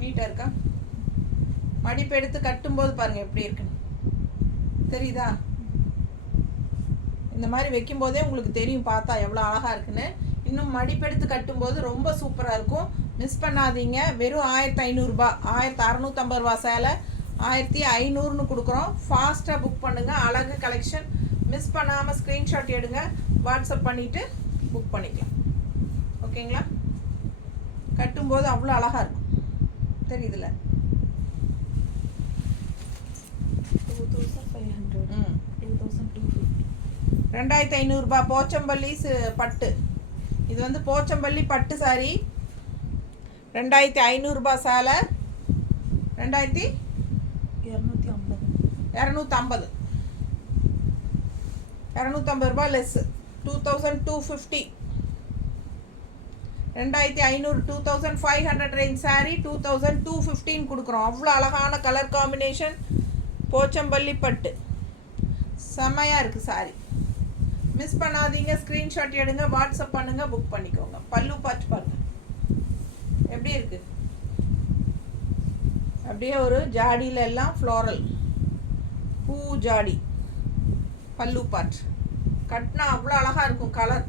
நீட்டாக இருக்கா? மடிப்பு எடுத்து கட்டும்போது பாருங்கள் எப்படி இருக்குன்னு. தெரியுதா? இந்த மாதிரி வைக்கும்போதே உங்களுக்கு தெரியும் பார்த்தா எவ்வளோ அழகாக இருக்குன்னு. இன்னும் மடிப்பெடுத்து கட்டும்போது ரொம்ப சூப்பராக இருக்கும். மிஸ் பண்ணாதீங்க. வெறும் 1500 ரூபா 1650 ரூபா சேலை 1500 கொடுக்குறோம். ஃபாஸ்ட்டாக புக் பண்ணுங்கள். அழகு கலெக்ஷன். மிஸ் பண்ணாமல் ஸ்க்ரீன்ஷாட் எடுங்க, வாட்ஸ்அப் பண்ணிவிட்டு புக் பண்ணிக்கலாம். ஓகேங்களா? கட்டும்போது அவ்வளோ அழகாக இருக்கும். தெரியுதுல்ல? 2500 ரூபா போச்சம்பள்ளி பட்டு. இது வந்து போச்சம்பள்ளி பட்டு சாரி 2500 ரூபா சேலை 250 ரூபா லெஸ் 2250. 2500 2500 ரேஞ்ச் சாரி 2215 கொடுக்குறோம். அவ்வளோ அழகான கலர் காம்பினேஷன். போச்சம்பள்ளி பட்டு செம்மையாக இருக்குது சாரி. மிஸ் பண்ணாதீங்க. ஸ்க்ரீன்ஷாட் எடுங்க, வாட்ஸ்அப் பண்ணுங்கள், புக் பண்ணிக்கோங்க. பல்லு பார்த்து பாருங்கள் எப்படி இருக்குது. அப்படியே ஒரு ஜாடியில் எல்லாம் ஃப்ளோரல் பூ ஜாடி. பல்லு பார்ட் கட்டினா அவ்வளோ அழகாக இருக்கும். கலர்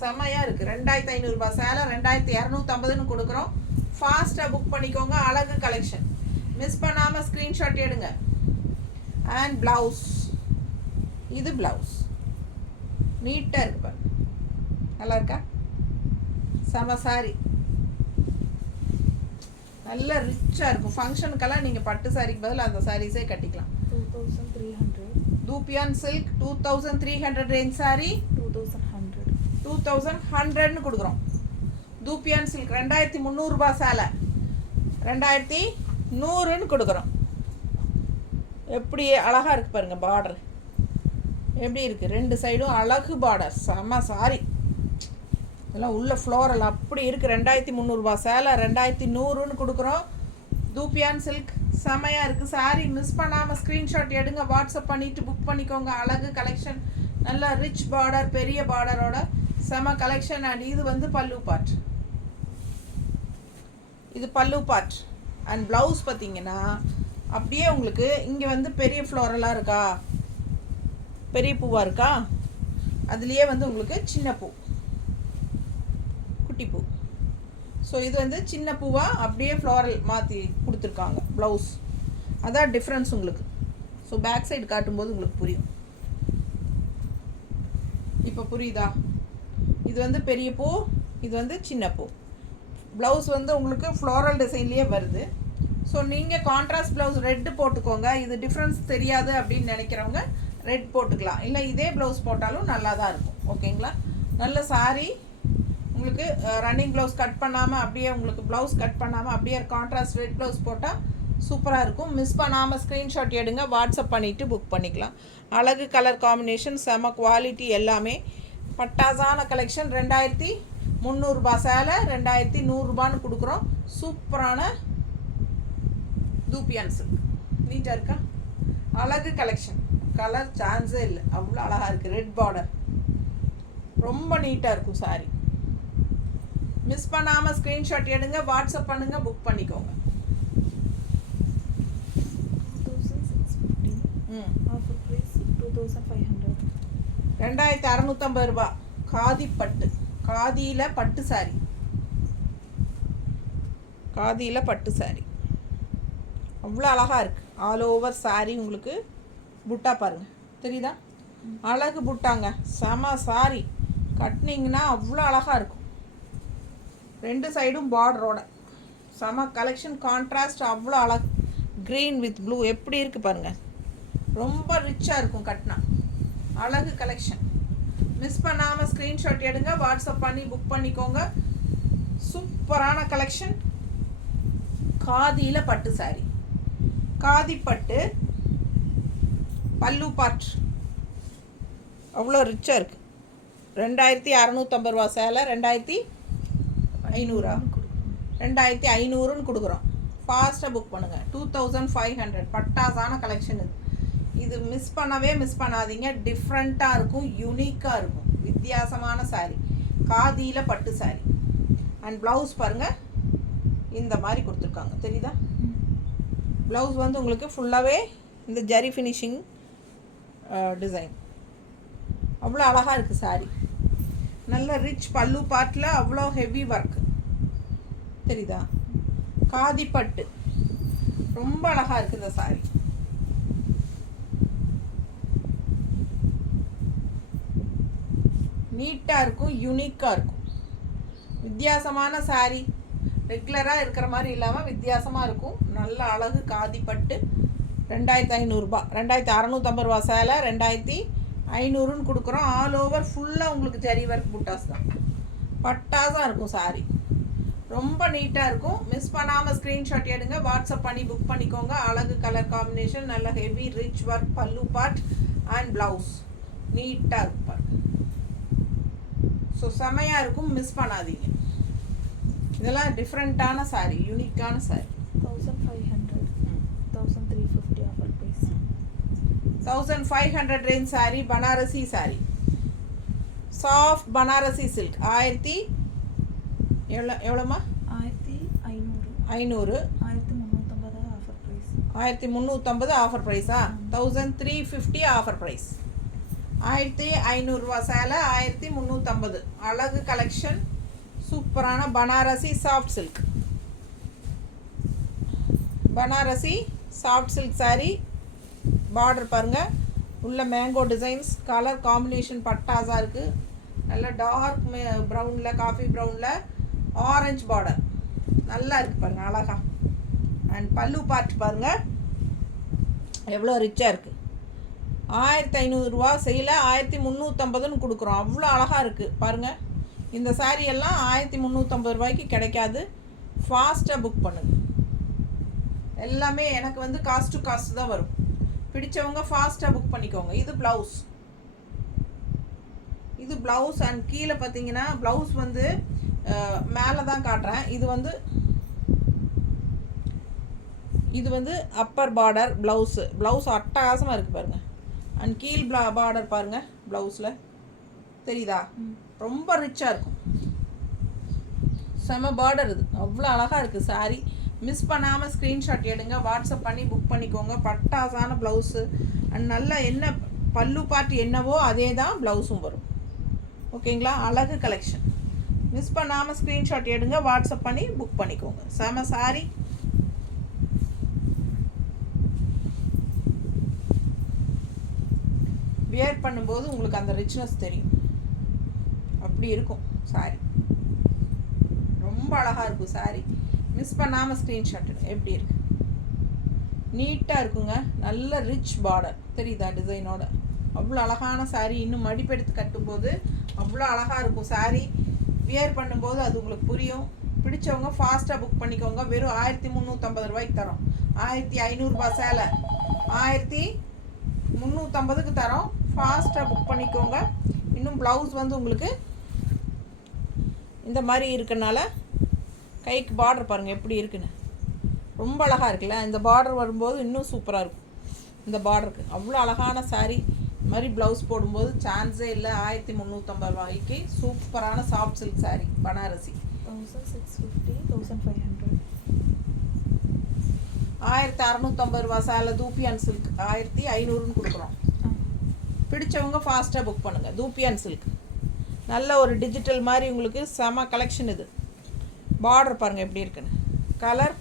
செமையாக இருக்குது. 2500 ரூபா சேலை 2250 கொடுக்குறோம். ஃபாஸ்ட்டாக புக் பண்ணிக்கோங்க. அழகு கலெக்ஷன். மிஸ் பண்ணாமல் ஸ்க்ரீன்ஷாட் எடுங்க. And blouse. இது ப்ளவுஸ் நீட்டாக இருக்கு பாருங்க. நல்லா இருக்கா? செம சாரி. நல்ல ரிச்சாக இருக்கும். ஃபங்க்ஷனுக்கெல்லாம் நீங்கள் பட்டு சாரிக்கு பதில் அந்த சாரீஸே கட்டிக்கலாம். 2300 தூப்பியான் சில்க் 2300 ரேஞ்ச் சாரி 2100 கொடுக்குறோம். தூப்பியான் சில்க் 2300 ரூபா சேலை 2100 கொடுக்குறோம். எப்படி அழகாக இருக்குது பாருங்கள். பார்டர் எப்படி இருக்குது? 2 சைடும் அழகு பார்டர். செம்ம சாரி. இதெல்லாம் உள்ள ஃப்ளோரல் அப்படி இருக்குது. 2300 ரூபா சேலை 2100 கொடுக்குறோம். தூப்பியான் சில்க் செமையாக இருக்குது சாரி. மிஸ் பண்ணாமல் ஸ்க்ரீன்ஷாட் எடுங்க, வாட்ஸ்அப் பண்ணிவிட்டு புக் பண்ணிக்கோங்க. அழகு கலெக்ஷன். நல்லா ரிச் பார்டர், பெரிய பார்டரோட செம கலெக்ஷன். அண்ட் இது வந்து பல்லு பார்ட். இது பல்லு பார்ட். அண்ட் ப்ளவுஸ் பார்த்தீங்கன்னா அப்படியே உங்களுக்கு இங்கே வந்து பெரிய ஃப்ளோரலாக இருக்கா, பெரிய பூவாக இருக்கா, அதுலேயே வந்து உங்களுக்கு சின்ன பூ, குட்டி பூ ஸோ இது வந்து சின்ன பூவாக அப்படியே ஃப்ளாரல் மாற்றி கொடுத்துருக்காங்க ப்ளவுஸ். அதான் டிஃப்ரென்ஸ் உங்களுக்கு. ஸோ பேக் சைடு காட்டும்போது உங்களுக்கு புரியும். இப்போ புரியுதா? இது வந்து பெரிய பூ, இது வந்து சின்ன பூ. ப்ளவுஸ் வந்து உங்களுக்கு ஃப்ளாரல் டிசைன்லேயே வருது. ஸோ நீங்கள் கான்ட்ராஸ்ட் ப்ளவுஸ் ரெட்டு போட்டுக்கோங்க. இது டிஃப்ரென்ஸ் தெரியாது அப்படின்னு நினைக்கிறவங்க ரெட் போட்டுக்கலாம். இல்லை இதே ப்ளவுஸ் போட்டாலும் நல்லா தான் இருக்கும். ஓகேங்களா? நல்ல சாரீ. உங்களுக்கு ரன்னிங் ப்ளவுஸ் கட் பண்ணாமல் அப்படியே உங்களுக்கு ப்ளவுஸ் கட் பண்ணாமல் அப்படியே கான்ட்ராஸ்ட் ரெட் ப்ளவுஸ் போட்டால் சூப்பராக இருக்கும். மிஸ் பண்ணாமல் ஸ்க்ரீன்ஷாட் எடுங்க, வாட்ஸ்அப் பண்ணிவிட்டு புக் பண்ணிக்கலாம். அழகு கலர் காம்பினேஷன், செம குவாலிட்டி, எல்லாமே பட்டாசான கலெக்ஷன். 2300 சேலை 2100 கொடுக்குறோம். சூப்பரான தூப்பியான் சில்க். நீட்டாக இருக்கா? அழகு கலெக்ஷன். கலர் சான்ஸே இல்லை, அவ்வளோ அழகாக இருக்குது. ரெட் பார்டர் ரொம்ப நீட்டாக இருக்கும் சாரி. மிஸ் பண்ணாமல் ஸ்க்ரீன்ஷாட் எடுங்க, வாட்ஸ்அப் பண்ணுங்கள், புக் பண்ணிக்கோங்க. 2650. Offer price 2500. 2650 ரூபா. காதி பட்டு, காதியில் பட்டு சாரி, காதியில் பட்டு சாரி அவ்வளோ அழகாக இருக்குது. ஆல் ஓவர் சாரி உங்களுக்கு புட்டா பாருங்கள், தெரியுதா? அழகு புட்டாங்க, செம சாரி. கட்டினீங்கன்னா அவ்வளோ அழகாக இருக்கும். 2 சைடும் பார்டரோட செம கலெக்ஷன். கான்ட்ராஸ்ட் அவ்வளோ அழகு. க்ரீன் வித் ப்ளூ எப்படி இருக்குது பாருங்கள். ரொம்ப ரிச்சாக இருக்கும் கட்டினா. அழகு கலெக்ஷன். மிஸ் பண்ணாமல் ஸ்க்ரீன்ஷாட் எடுங்க, வாட்ஸ்அப் பண்ணி புக் பண்ணிக்கோங்க. சூப்பரான கலெக்ஷன். காதியில் பட்டு சாரி, காதி பட்டு, பல்லு பார்ட் அவ்வளோ ரிச்சாக இருக்குது. 2650 ரூபா சேலை 2500. 2500ன்னு கொடுக்குறோம். ஃபாஸ்ட்டாக புக் பண்ணுங்கள். 2500. பட்டாசான கலெக்ஷன் இது. இது மிஸ் பண்ணாதீங்க. டிஃப்ரெண்ட்டாக இருக்கும், யூனிக்காக இருக்கும், வித்தியாசமான சாரீ. காதியில் பட்டு சாரீ. அண்ட் ப்ளவுஸ் பாருங்கள், இந்த மாதிரி கொடுத்துருக்காங்க, தெரியுதா? ப்ளவுஸ் வந்து உங்களுக்கு ஃபுல்லாகவே இந்த ஜரி ஃபினிஷிங் டிசைன். அவ்வளோ அழகாக இருக்குது சாரீ. நல்ல ரிச் பல்லு பார்ட்டில் அவ்வளோ ஹெவி ஒர்க், தெரியுதா? காதி பட்டு ரொம்ப அழகாக இருக்குது இந்த சாரீ. நீட்டாக இருக்கும், யூனிக்காக இருக்கும், வித்தியாசமான சாரீ. ரெகுலராக இருக்கிற மாதிரி இல்லாமல் வித்தியாசமாக இருக்கும். நல்ல அழகு காதி பட்டு. 2500 ரூபா. 2650 ரூபா சேலை 2500ன்னு கொடுக்குறோம். ஆல் ஓவர் ஃபுல்லாக உங்களுக்கு ஜரி ஒர்க் புட்டாஸ் தான். பட்டாசாக இருக்கும் சாரி. ரொம்ப நீட்டாக இருக்கும். மிஸ் பண்ணாமல் ஸ்க்ரீன்ஷாட் எடுங்க, வாட்ஸ்அப் பண்ணி புக் பண்ணிக்கோங்க. அழகு கலர் காம்பினேஷன், நல்ல ஹெவி ரிச் ஒர்க், பல்லு பார்ட் அண்ட் ப்ளவுஸ் நீட்டாக இருக்கும் பாருங்க. ஸோ செமையாக இருக்கும், மிஸ் பண்ணாதீங்க. இதெல்லாம் டிஃப்ரெண்ட்டான சாரீ, யூனிக்கான sari. 1500. 1350 offer price. 1500 range sari. Banarasi sari, soft Banarasi silk. எவ்வளோமா? 1500. 500. 1350 ஆஃபர் ப்ரைஸ். 1350 ஆஃபர் ப்ரைஸா? 1350 ஆஃபர் ப்ரைஸ். 1500 ரூபா சேலை 1350. அழகு கலெக்ஷன். சூப்பரான Banarasi soft silk. Banarasi soft silk sari. Border பாருங்கள், உள்ள மேங்கோ டிசைன்ஸ். கலர் காம்பினேஷன் பட்டாஸாக இருக்குது. நல்ல டார்க் ப்ரௌனில், காஃபி ப்ரௌனில் ஆரஞ்சு பார்டர் நல்லா இருக்குது பாருங்கள், அழகா. அண்ட் பல்லு பார்ட் பாருங்கள் எவ்வளோ ரிச்சாக இருக்குது. 1500 ரூபா செய்யல 1350ன்னு கொடுக்குறோம். அவ்வளோ அழகாக இருக்குது பாருங்கள். இந்த சாரீ எல்லாம் 1350 ரூபாய்க்கு கிடைக்காது. ஃபாஸ்ட்டாக புக் பண்ணுங்கள். எல்லாமே எனக்கு வந்து காஸ்ட் டு காஸ்ட் தான் வரும். பிடிச்சவங்க ஃபாஸ்ட்டாக புக் பண்ணிக்கோங்க. இது ப்ளவுஸ், இது ப்ளவுஸ். அண்ட் கீழே பார்த்தீங்கன்னா ப்ளவுஸ் வந்து மேலே தான் காட்டுறேன். இது வந்து அப்பர் பார்டர் ப்ளவுஸு. ப்ளவுஸ் அட்டகாசமாக இருக்குது பாருங்கள். அண்ட் கீழ் பார்டர் பாருங்கள் ப்ளவுஸில், தெரியுதா? ரொம்ப ரிச்சாக இருக்கும், செம பார்டர். இது அவ்வளோ அழகாக இருக்குது சாரீ. மிஸ் பண்ணாமல் ஸ்க்ரீன்ஷாட் எடுங்க, வாட்ஸ்அப் பண்ணி புக் பண்ணிக்கோங்க. பட்டாசான ப்ளவுஸு. அண்ட் நல்லா என்ன பல்லு பார்ட் என்னவோ அதே தான் ப்ளவுஸும் வரும். ஓகேங்களா? அழகு கலெக்ஷன். மிஸ் பண்ணாமல் ஸ்க்ரீன்ஷாட் எடுங்க, வாட்ஸ்அப் பண்ணி புக் பண்ணிக்கோங்க. செம சாரி. வியர் பண்ணும்போது உங்களுக்கு அந்த ரிச்னஸ் தெரியும். அப்படி இருக்கும் சாரி. ரொம்ப அழகாக இருக்கும் சாரி. மிஸ் பண்ணாமல் ஸ்க்ரீன்ஷாட் எடுங்க. எப்படி இருக்கு? நீட்டாக இருக்குங்க. நல்ல ரிச் பார்டர் தெரியுதா டிசைனோட. அவ்வளோ அழகான சாரி. இன்னும் மடிப்பெடுத்து கட்டும்போது அவ்வளோ அழகாக இருக்கும் சாரி. வியர் பண்ணும்போது அது உங்களுக்கு புரியும். பிடிச்சவங்க ஃபாஸ்ட்டாக புக் பண்ணிக்கோங்க. வெறும் 1350 ரூபாய்க்கு தரோம். 1500 சேலை 1350க்கு தரோம். ஃபாஸ்ட்டாக புக் பண்ணிக்கோங்க. இன்னும் ப்ளவுஸ் வந்து உங்களுக்கு இந்த மாதிரி இருக்கனால கைக்கு பார்டர் பாருங்கள் எப்படி இருக்குன்னு. ரொம்ப அழகாக இருக்குல்ல. இந்த பார்டர் வரும்போது இன்னும் சூப்பராக இருக்கும். இந்த பார்டருக்கு அவ்வளோ அழகான சாரீ. இந்த மாதிரி ப்ளவுஸ் போடும்போது சான்ஸே இல்லை. 1350 ரூபாய்க்கு சூப்பரான சாஃப்ட் சில்க் சாரீ பனாரசி. 1650, 1500. 1650 ரூபா சேலை தூப்பியான் சில்க் 1500ன்னு கொடுக்குறோம். பிடிச்சவங்க ஃபாஸ்ட்டாக புக் பண்ணுங்கள். தூப்பியான் சில்க் நல்ல ஒரு டிஜிட்டல் மாதிரி உங்களுக்கு செம கலெக்ஷன். இது பார்டர் பாருங்கள் எப்படி இருக்குன்னு. கலர்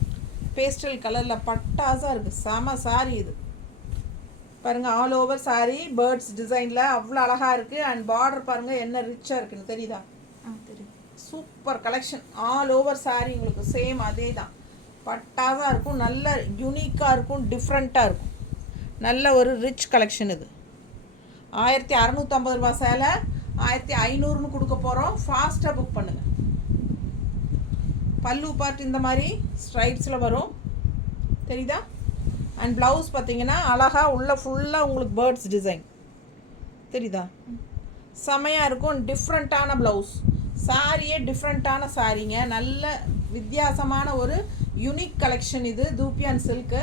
பேஸ்டல் கலரில் பட்டாசாக இருக்குது. செம சாரி இது பாருங்கள். ஆல் ஓவர் சாரி பேர்ட்ஸ் டிசைனில் அவ்வளோ அழகாக இருக்குது. அண்ட் பார்டர் பாருங்கள் என்ன ரிச்சாக இருக்குன்னு தெரியுதா? தெரியும். Super collection. All over sorry உங்களுக்கு சேம் அதே தான். பட்டாசாக இருக்கும். நல்ல யூனிக்காக இருக்கும். டிஃப்ரெண்ட்டாக இருக்கும். நல்ல ஒரு ரிச் கலெக்ஷன் இது. 1650 ரூபா சேலை 1500ன்னு கொடுக்க போகிறோம். ஃபாஸ்ட்டாக புக் பண்ணுங்கள். பல்லு பார்ட் இந்த மாதிரி ஸ்ட்ரைப்ஸில் வரும் தெரியுதா? அண்ட் ப்ளவுஸ் பார்த்தீங்கன்னா அழகாக உள்ள ஃபுல்லாக உங்களுக்கு பேர்ட்ஸ் டிசைன் தெரியுதா? செமையாக இருக்கும். டிஃப்ரெண்ட்டான ப்ளவுஸ். சாரியே டிஃப்ரெண்ட்டான சாரீங்க. நல்ல வித்தியாசமான ஒரு யூனிக் கலெக்ஷன் இது. தூப்பியான் சில்க்கு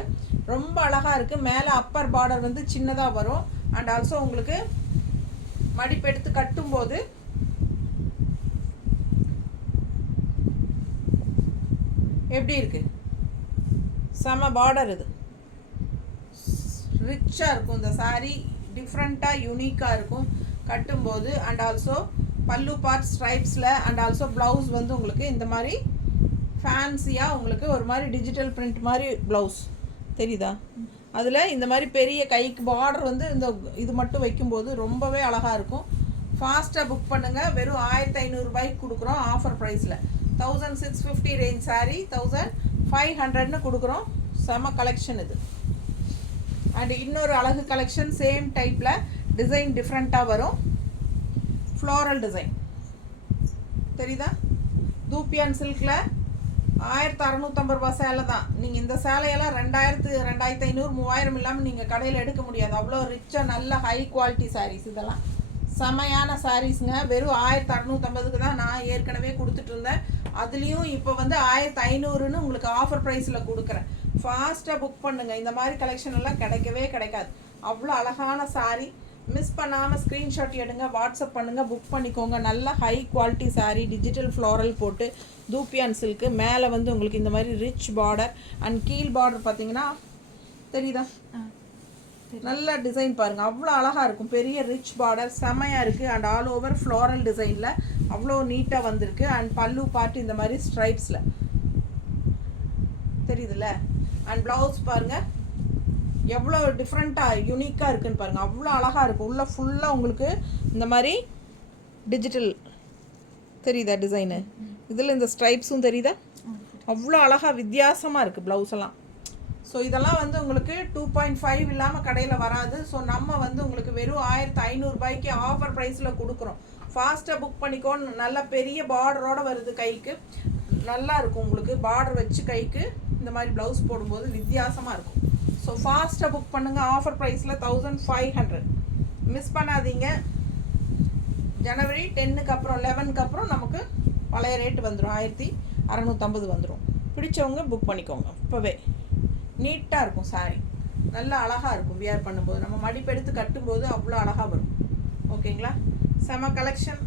ரொம்ப அழகாக இருக்குது. மேலே அப்பர் பார்டர் வந்து சின்னதாக வரும். அண்ட் ஆல்சோ உங்களுக்கு மடிப்பெடுத்து கட்டும்போது எப்படி இருக்கு? செம பார்டர். இது ரிச்சாக இருக்கும். இந்த சாரீ டிஃப்ரெண்ட்டாக யூனிக்காக இருக்கும் கட்டும்போது. அண்ட் ஆல்சோ பல்லு பார்ட் ஸ்ட்ரைப்ஸில் அண்ட் ஆல்சோ ப்ளவுஸ் வந்து உங்களுக்கு இந்த மாதிரி ஃபேன்சியாக உங்களுக்கு ஒரு மாதிரி டிஜிட்டல் பிரிண்ட் மாதிரி ப்ளவுஸ் தெரியுதா? அதில் இந்த மாதிரி பெரிய கைக்கு பார்டர் வந்து இந்த இது மட்டும் வைக்கும்போது ரொம்பவே அழகாக இருக்கும். ஃபாஸ்ட்டாக புக் பண்ணுங்கள். வெறும் 1500 ரூபாய்க்கு கொடுக்குறோம் ஆஃபர் ப்ரைஸில். 1650 ரேஞ்ச் சாரீ 1500ன்னு கொடுக்குறோம். செம கலெக்ஷன் இது. அண்ட் இன்னொரு அழகு கலெக்ஷன் சேம் டைப்பில் டிசைன் டிஃப்ரெண்ட்டாக வரும். ஃப்ளோரல் டிசைன் தெரியுதா? தூப்பியான் சில்கில் 1650 ரூபா சேலை தான். நீங்கள் இந்த சேலையெல்லாம் 2000, 2500, 3000 இல்லாமல் நீங்கள் கடையில் எடுக்க முடியாது. அவ்வளோ ரிச்சாக நல்ல ஹை குவாலிட்டி சாரீஸ். இதெல்லாம் செமையான சாரீஸுங்க. வெறும் 1650க்கு தான் நான் ஏற்கனவே கொடுத்துட்டு இருந்தேன். அதுலேயும் இப்போ வந்து 1500ன்னு உங்களுக்கு ஆஃபர் ப்ரைஸில் கொடுக்குறேன். ஃபாஸ்ட்டாக புக் பண்ணுங்கள். இந்த மாதிரி கலெக்ஷன் எல்லாம் கிடைக்கவே கிடைக்காது. அவ்வளோ அழகான சாரீ. மிஸ் பண்ணாமல் ஸ்க்ரீன்ஷாட் எடுங்க, வாட்ஸ்அப் பண்ணுங்கள், புக் பண்ணிக்கோங்க. நல்ல high quality sari. Digital floral போட்டு தூப்பியான் சில்க்கு. மேலே வந்து உங்களுக்கு இந்த மாதிரி ரிச் பார்டர் அண்ட் கீழ் பார்டர் பார்த்தீங்கன்னா தெரியுதா? நல்ல டிசைன் பாருங்கள். அவ்வளோ அழகாக இருக்கும். பெரிய ரிச் பார்டர் செமையாக இருக்குது. அண்ட் ஆல் ஓவர் ஃப்ளோரல் டிசைனில் அவ்வளோ நீட்டாக வந்திருக்கு. அண்ட் பல்லு பார்ட் இந்த மாதிரி ஸ்ட்ரைப்ஸில் தெரியுதுல்ல? அண்ட் ப்ளவுஸ் பாருங்கள் எவ்வளோ டிஃப்ரெண்ட்டாக யூனிக்காக இருக்குதுன்னு பாருங்கள். அவ்வளோ அழகாக இருக்கும். உள்ளே ஃபுல்லாக உங்களுக்கு இந்த மாதிரி டிஜிட்டல் தெரியுதா டிசைனு? இதில் இந்த ஸ்ட்ரைப்ஸும் தெரியுதா? அவ்வளோ அழகாக வித்தியாசமாக இருக்குது ப்ளவுஸ் எல்லாம். ஸோ இதெல்லாம் வந்து உங்களுக்கு 2.5 இல்லாமல் கடையில் வராது. ஸோ நம்ம வந்து உங்களுக்கு வெறும் 1500 ரூபாய்க்கு ஆஃபர் ப்ரைஸில் கொடுக்குறோம். ஃபாஸ்ட்டாக புக் பண்ணிக்கோன்னு. நல்ல பெரிய பார்டரோடு வருது கைக்கு. நல்லா இருக்கும் உங்களுக்கு. பார்டர் வச்சு கைக்கு இந்த மாதிரி ப்ளவுஸ் போடும்போது வித்தியாசமாக இருக்கும். ஸோ ஃபாஸ்ட்டாக புக் பண்ணுங்கள். ஆஃபர் ப்ரைஸில் 1500. மிஸ் பண்ணாதீங்க. ஜனவரி 10க்கு அப்புறம் 11க்கு அப்புறம் நமக்கு பழைய ரேட்டு வந்துடும். 1650 வந்துடும். பிடிச்சவங்க புக் பண்ணிக்கோங்க இப்போவே. நீட்டாக இருக்கும் சாரீ. நல்லா அழகாக இருக்கும் வியர் பண்ணும்போது. நம்ம மடிப்பெடுத்து கட்டும்போது அவ்வளோ அழகாக வரும். ஓகேங்களா? செம கலெக்ஷன்.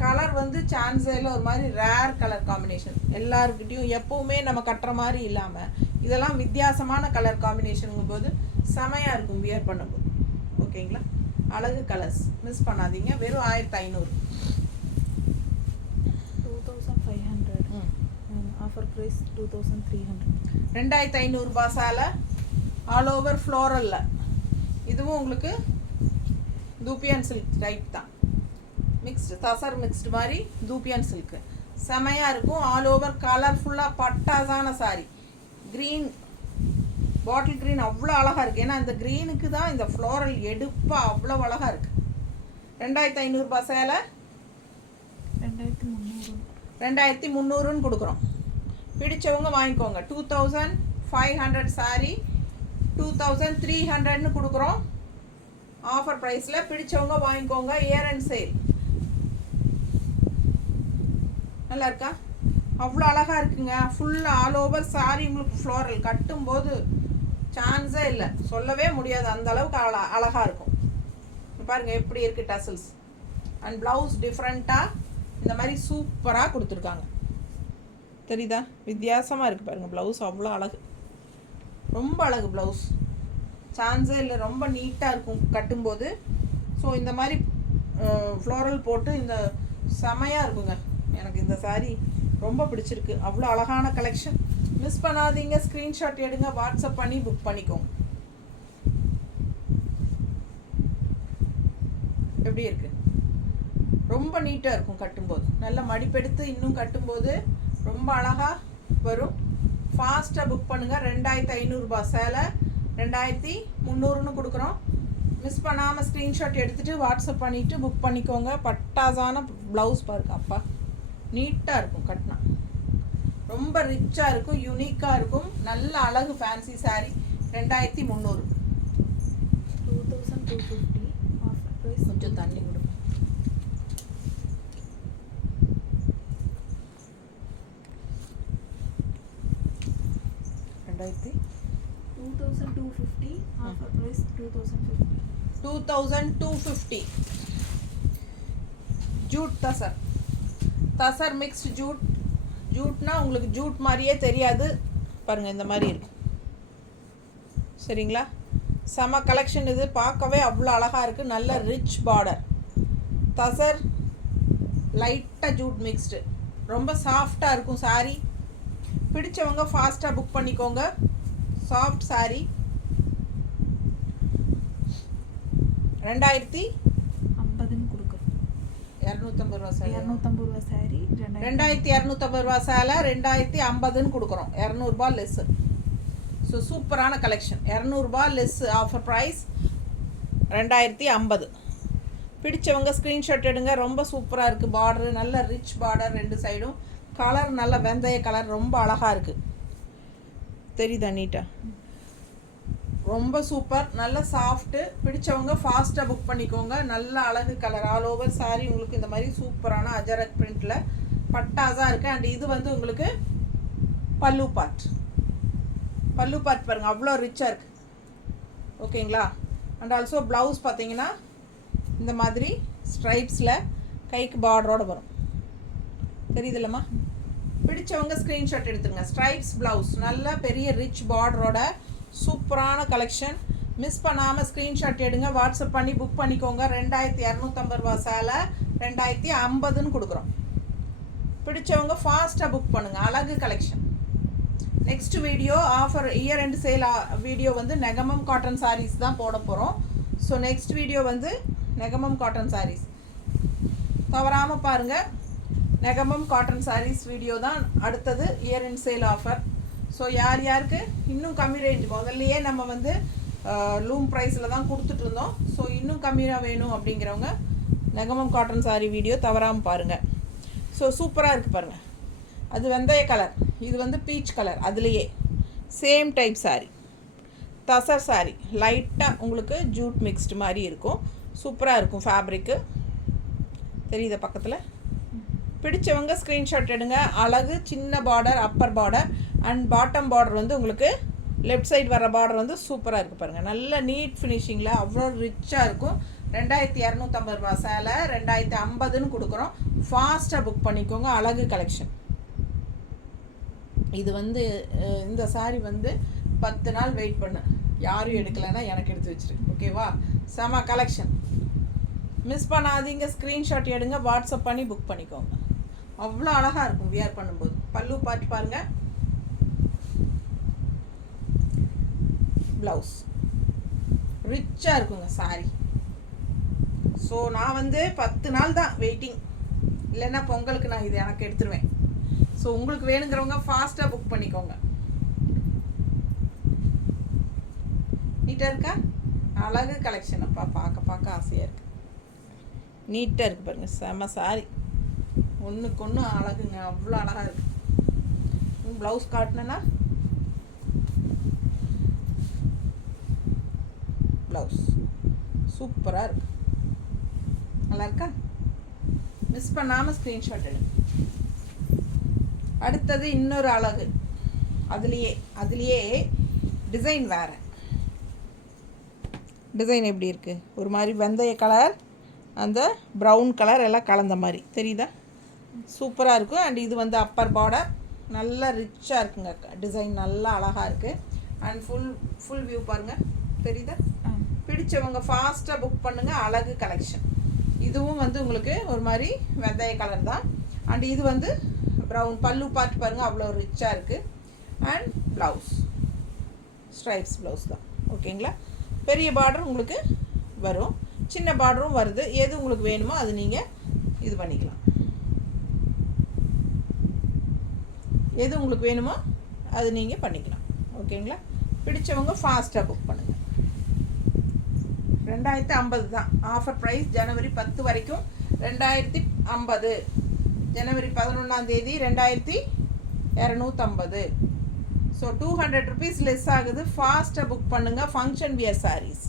கலர் வந்து சான்ஸேல ஒரு மாதிரி ரேர் கலர் காம்பினேஷன். எல்லாருக்கிட்டையும் எப்போவுமே நம்ம கட்டுற மாதிரி இல்லாமல் இதெல்லாம் வித்தியாசமான கலர் காம்பினேஷனுங்கும் போது செமையாக இருக்கும் வியர் பண்ணும்போது. ஓகேங்களா? அழகு கலர்ஸ் மிஸ் பண்ணாதீங்க. வெறும் 1500. Offer price 2300. 2500 ரூபாய் சேலை ஆல் ஓவர் ஃப்ளோரலில். இதுவும் உங்களுக்கு தூப்பியான் சில்க் டைப் தான், மிக்ஸ்டு தசர் மிக்ஸ்டு மாதிரி தூப்பியான் சில்க்கு செமையாக இருக்கும். ஆல் ஓவர் கலர்ஃபுல்லாக பட்டாசான சாரி. க்ரீன் பாட்டில் க்ரீன் அவ்வளோ அழகாக இருக்குது. ஏன்னா இந்த க்ரீனுக்கு தான் இந்த ஃப்ளோரல் எடுப்பாக அவ்வளோ அழகாக இருக்குது. 2500 ரூபாய் சேலை 2300. 2300ன்னு கொடுக்குறோம். பிடிச்சவங்க வாங்கிக்கோங்க. 2500 சாரி 2300ன்னு கொடுக்குறோம் ஆஃபர் ப்ரைஸில். பிடிச்சவங்க வாங்கிக்கோங்க. Year end sale. நல்லா இருக்கா? அவ்வளோ அழகாக இருக்குங்க. ஃபுல்லாக ஆல் ஓவர் சாரி உங்களுக்கு ஃப்ளோரல் கட்டும்போது சான்ஸே இல்லை, சொல்லவே முடியாது, அந்த அளவுக்கு அழகாக இருக்கும். பாருங்கள் எப்படி இருக்குது டசல்ஸ். அண்ட் ப்ளவுஸ் டிஃப்ரெண்ட்டாக இந்த மாதிரி சூப்பராக கொடுத்துருக்காங்க. தெரியுதா? வித்தியாசமாக இருக்குது பாருங்கள். ப்ளவுஸ் அவ்வளோ அழகு, ரொம்ப அழகு ப்ளவுஸ். சான்ஸே இல்லை, ரொம்ப நீட்டாக இருக்கும் கட்டும்போது. ஸோ இந்த மாதிரி ஃப்ளோரல் போட்டு இந்த செமையாக இருக்குங்க. எனக்கு இந்த சாரீ ரொம்ப பிடிச்சிருக்கு. அவ்வளோ அழகான கலெக்ஷன். மிஸ் பண்ணாதீங்க. ஸ்க்ரீன்ஷாட் எடுங்க, வாட்ஸ்அப் பண்ணி புக் பண்ணிக்கோங்க. எப்படி இருக்கு? ரொம்ப நீட்டாக இருக்கும் கட்டும்போது. நல்ல மடிப்பெடுத்து இன்னும் கட்டும்போது ரொம்ப அழகாக வரும். ஃபாஸ்ட்டாக புக் பண்ணுங்கள். 2500 ரூபாய் சேலை 2300ன்னு கொடுக்குறோம். மிஸ் பண்ணாமல் ஸ்க்ரீன்ஷாட் எடுத்துகிட்டு வாட்ஸ்அப் பண்ணிவிட்டு புக் பண்ணிக்கோங்க. பட்டாசான ப்ளவுஸ் பாருங்க. அப்பா நீட்டாக இருக்கும் கட்டினா. ரொம்ப ரிச்சாக இருக்கும், யூனிக்காக இருக்கும். நல்ல அழகு ஃபேன்சி சாரீ. 2300. 2250 offer price. கொஞ்சம் தண்ணி கொடுங்க. ரெண்டாயிரத்தி 2250 offer price 2050. 2250. Jude tussar. Tussar mixed Jude. ஜூட்னா உங்களுக்கு ஜூட் மாதிரியே தெரியாது பாருங்கள், இந்த மாதிரி இருக்கும். சரிங்களா? செம கலெக்ஷன் இது. பார்க்கவே அவ்வளோ அழகாக இருக்குது. நல்ல ரிச் பார்டர். தசர் லைட்டாக ஜூட் மிக்ஸ்டு. ரொம்ப சாஃப்டாக இருக்கும் சாரீ. பிடிச்சவங்க ஃபாஸ்ட்டாக புக் பண்ணிக்கோங்க. சாஃப்ட் சாரீ. 2050ன்னு கொடுக்குறோம். 250 ரூபா சாரி. 250 ரூபா சாரி 2250 ரூபா சேலை 2050ன்னு கொடுக்குறோம். 200 ரூபாய் லெஸ்ஸு. ஸோ சூப்பரான கலெக்ஷன். 200 ரூபாய் லெஸ்ஸு ஆஃபர் ப்ரைஸ் 2050. பிடிச்சவங்க ஸ்க்ரீன்ஷாட் எடுங்க. ரொம்ப சூப்பராக இருக்குது. பார்டரு நல்ல ரிச் பார்டர். ரெண்டு சைடும் கலர் நல்ல வெந்தய கலர். ரொம்ப அழகாக இருக்குது. தெரியுதா நீட்டாக? ரொம்ப சூப்பர். நல்ல சாஃப்ட்டு. பிடிச்சவங்க ஃபாஸ்ட்டாக புக் பண்ணிக்கோங்க. நல்ல அழகு கலர். ஆல் ஓவர் சாரீ உங்களுக்கு இந்த மாதிரி சூப்பரான அஜரக் பிரிண்டில் பட்டாஸாக இருக்குது. அண்ட் இது வந்து உங்களுக்கு பல்லு பார்ட். பல்லு பார்ட் பாருங்கள், அவ்வளோ ரிச்சாக இருக்குது. ஓகேங்களா? அண்ட் ஆல்சோ ப்ளவுஸ் பார்த்தீங்கன்னா இந்த மாதிரி ஸ்ட்ரைப்ஸில் கைக்கு பார்டரோடு வரும். தெரியுதுல்லம்மா? பிடிச்சவங்க ஸ்க்ரீன்ஷாட் எடுத்துருங்க. ஸ்ட்ரைப்ஸ் ப்ளவுஸ் நல்ல பெரிய ரிச் பார்டரோட சூப்பரான கலெக்ஷன். மிஸ் பண்ணாமல் ஸ்க்ரீன்ஷாட் எடுங்க. வாட்ஸ்அப் பண்ணி புக் பண்ணிக்கோங்க. 2250 ரூபா சேலை 2050ன்னு கொடுக்குறோம். பிடிச்சவங்க ஃபாஸ்ட்டாக புக் பண்ணுங்கள். அழகு collection. Next video offer year end sale video வந்து நெகமம் காட்டன் சாரீஸ் தான் போட போகிறோம். ஸோ நெக்ஸ்ட் வீடியோ வந்து நெகமம் காட்டன் சாரீஸ் தவறாமல் பாருங்கள். நெகமம் காட்டன் சாரீஸ் வீடியோ தான் அடுத்தது year end sale offer. So யார் யாருக்கு இன்னும் கம்மி ரேஞ்ச், முதல்லையே நம்ம வந்து லூம் ப்ரைஸில் தான் கொடுத்துட்ருந்தோம். ஸோ இன்னும் கம்மியாக வேணும் அப்படிங்கிறவங்க நெகமம் காட்டன் சாரீ வீடியோ தவறாமல் பாருங்கள். ஸோ சூப்பராக இருக்குது பாருங்கள். அது வெந்தய கலர், இது வந்து பீச் கலர். அதுலேயே சேம் டைப் சாரீ. தசர் சாரீ லைட்டாக உங்களுக்கு ஜூட் மிக்ஸ்டு மாதிரி இருக்கும். சூப்பராக இருக்கும் ஃபேப்ரிக்கு. தெரியுத பக்கத்தில்? பிடிச்சவங்க ஸ்க்ரீன்ஷாட் எடுங்க. அழகு சின்ன border, Appar border and bottom border வந்து உங்களுக்கு லெஃப்ட் சைடு வர பார்டர் வந்து சூப்பராக இருக்குது பாருங்கள். நல்ல நீட் ஃபினிஷிங்கில் அவ்வளோ ரிச்சாக இருக்கும். 2250 ரூபா சேலை 2050ன்னு கொடுக்குறோம். ஃபாஸ்ட்டாக புக் பண்ணிக்கோங்க. அழகு கலெக்ஷன். இது வந்து இந்த சாரீ வந்து 10 நாள் வெயிட் பண்ணு, யாரும் எடுக்கலைன்னா எனக்கு எடுத்து வச்சிரு. ஓகேவா? செம கலெக்ஷன். மிஸ் பண்ணாதீங்க. ஸ்க்ரீன்ஷாட் எடுங்க. வாட்ஸ்அப் பண்ணி புக் பண்ணிக்கோங்க. அவ்வளோ அழகாக இருக்கும் வியர் பண்ணும்போது. பல்லு பார்த்து பாருங்கள். ப்ளவுஸ் ரிச்சாக இருக்குங்க சாரி. ஸோ நான் வந்து 10 நாள் தான் வெயிட்டிங், இல்லைன்னா பொங்கலுக்கு நான் இது எனக்கு எடுத்துருவேன். ஸோ உங்களுக்கு வேணுங்கிறவங்க ஃபாஸ்ட்டாக புக் பண்ணிக்கோங்க. நீட்டாக இருக்கா? அழகு கலெக்ஷன் அப்பா, பார்க்க ஆசையாக இருக்குது. நீட்டாக இருக்குது பாருங்கள், செம சாரி. ஒன்றுக்கு ஒன்று அழகுங்க, அவ்வளோ அழகாக இருக்குது. ப்ளவுஸ் காட்டினேன்னா ப்ளவுஸ் சூப்பராக இருக்குது. நல்லா இருக்கா? மிஸ் பண்ணாமல் ஸ்க்ரீன்ஷாட் எடுங்க. அடுத்தது இன்னொரு அழகு, அதுலேயே டிசைன் வேறு. டிசைன் எப்படி இருக்குது? ஒரு மாதிரி வெந்தய கலர், அந்த ப்ரௌன் கலர் எல்லாம் கலந்த மாதிரி தெரியுதா? சூப்பராக இருக்கும். அண்ட் இது வந்து அப்பர் பார்டர், நல்லா ரிச்சாக இருக்குங்க. டிசைன் நல்லா அழகாக இருக்குது. அண்ட் ஃபுல் வியூ பாருங்கள், தெரியுதா? பிடிச்சவங்க ஃபாஸ்ட்டாக புக் பண்ணுங்கள். அழகு கலெக்ஷன். இதுவும் வந்து உங்களுக்கு ஒரு மாதிரி வெந்தய கலர் தான். அண்ட் இது வந்து ப்ரௌன். பல்லு பார்த்து பாருங்கள், அவ்வளோ ரிச்சாக இருக்குது. அண்ட் ப்ளவுஸ் ஸ்ட்ரைப்ஸ் ப்ளவுஸ் தான். ஓகேங்களா? பெரிய பார்டர் உங்களுக்கு வரும், சின்ன பார்டரும் வருது. எது உங்களுக்கு வேணுமோ அது நீங்கள் இது பண்ணிக்கலாம். எது உங்களுக்கு வேணுமோ அது நீங்கள் பண்ணிக்கலாம். ஓகேங்களா? பிடிச்சவங்க ஃபாஸ்ட்டாக புக் பண்ணுங்கள். 2050 தான் ஆஃபர் ப்ரைஸ். ஜனவரி 10 வரைக்கும் 2050. ஜனவரி 11ஆம் தேதி 2250. ஸோ 200 rupees லெஸ் ஆகுது. ஃபாஸ்ட்டாக புக் பண்ணுங்கள். ஃபங்க்ஷன் வியர் சாரீஸ்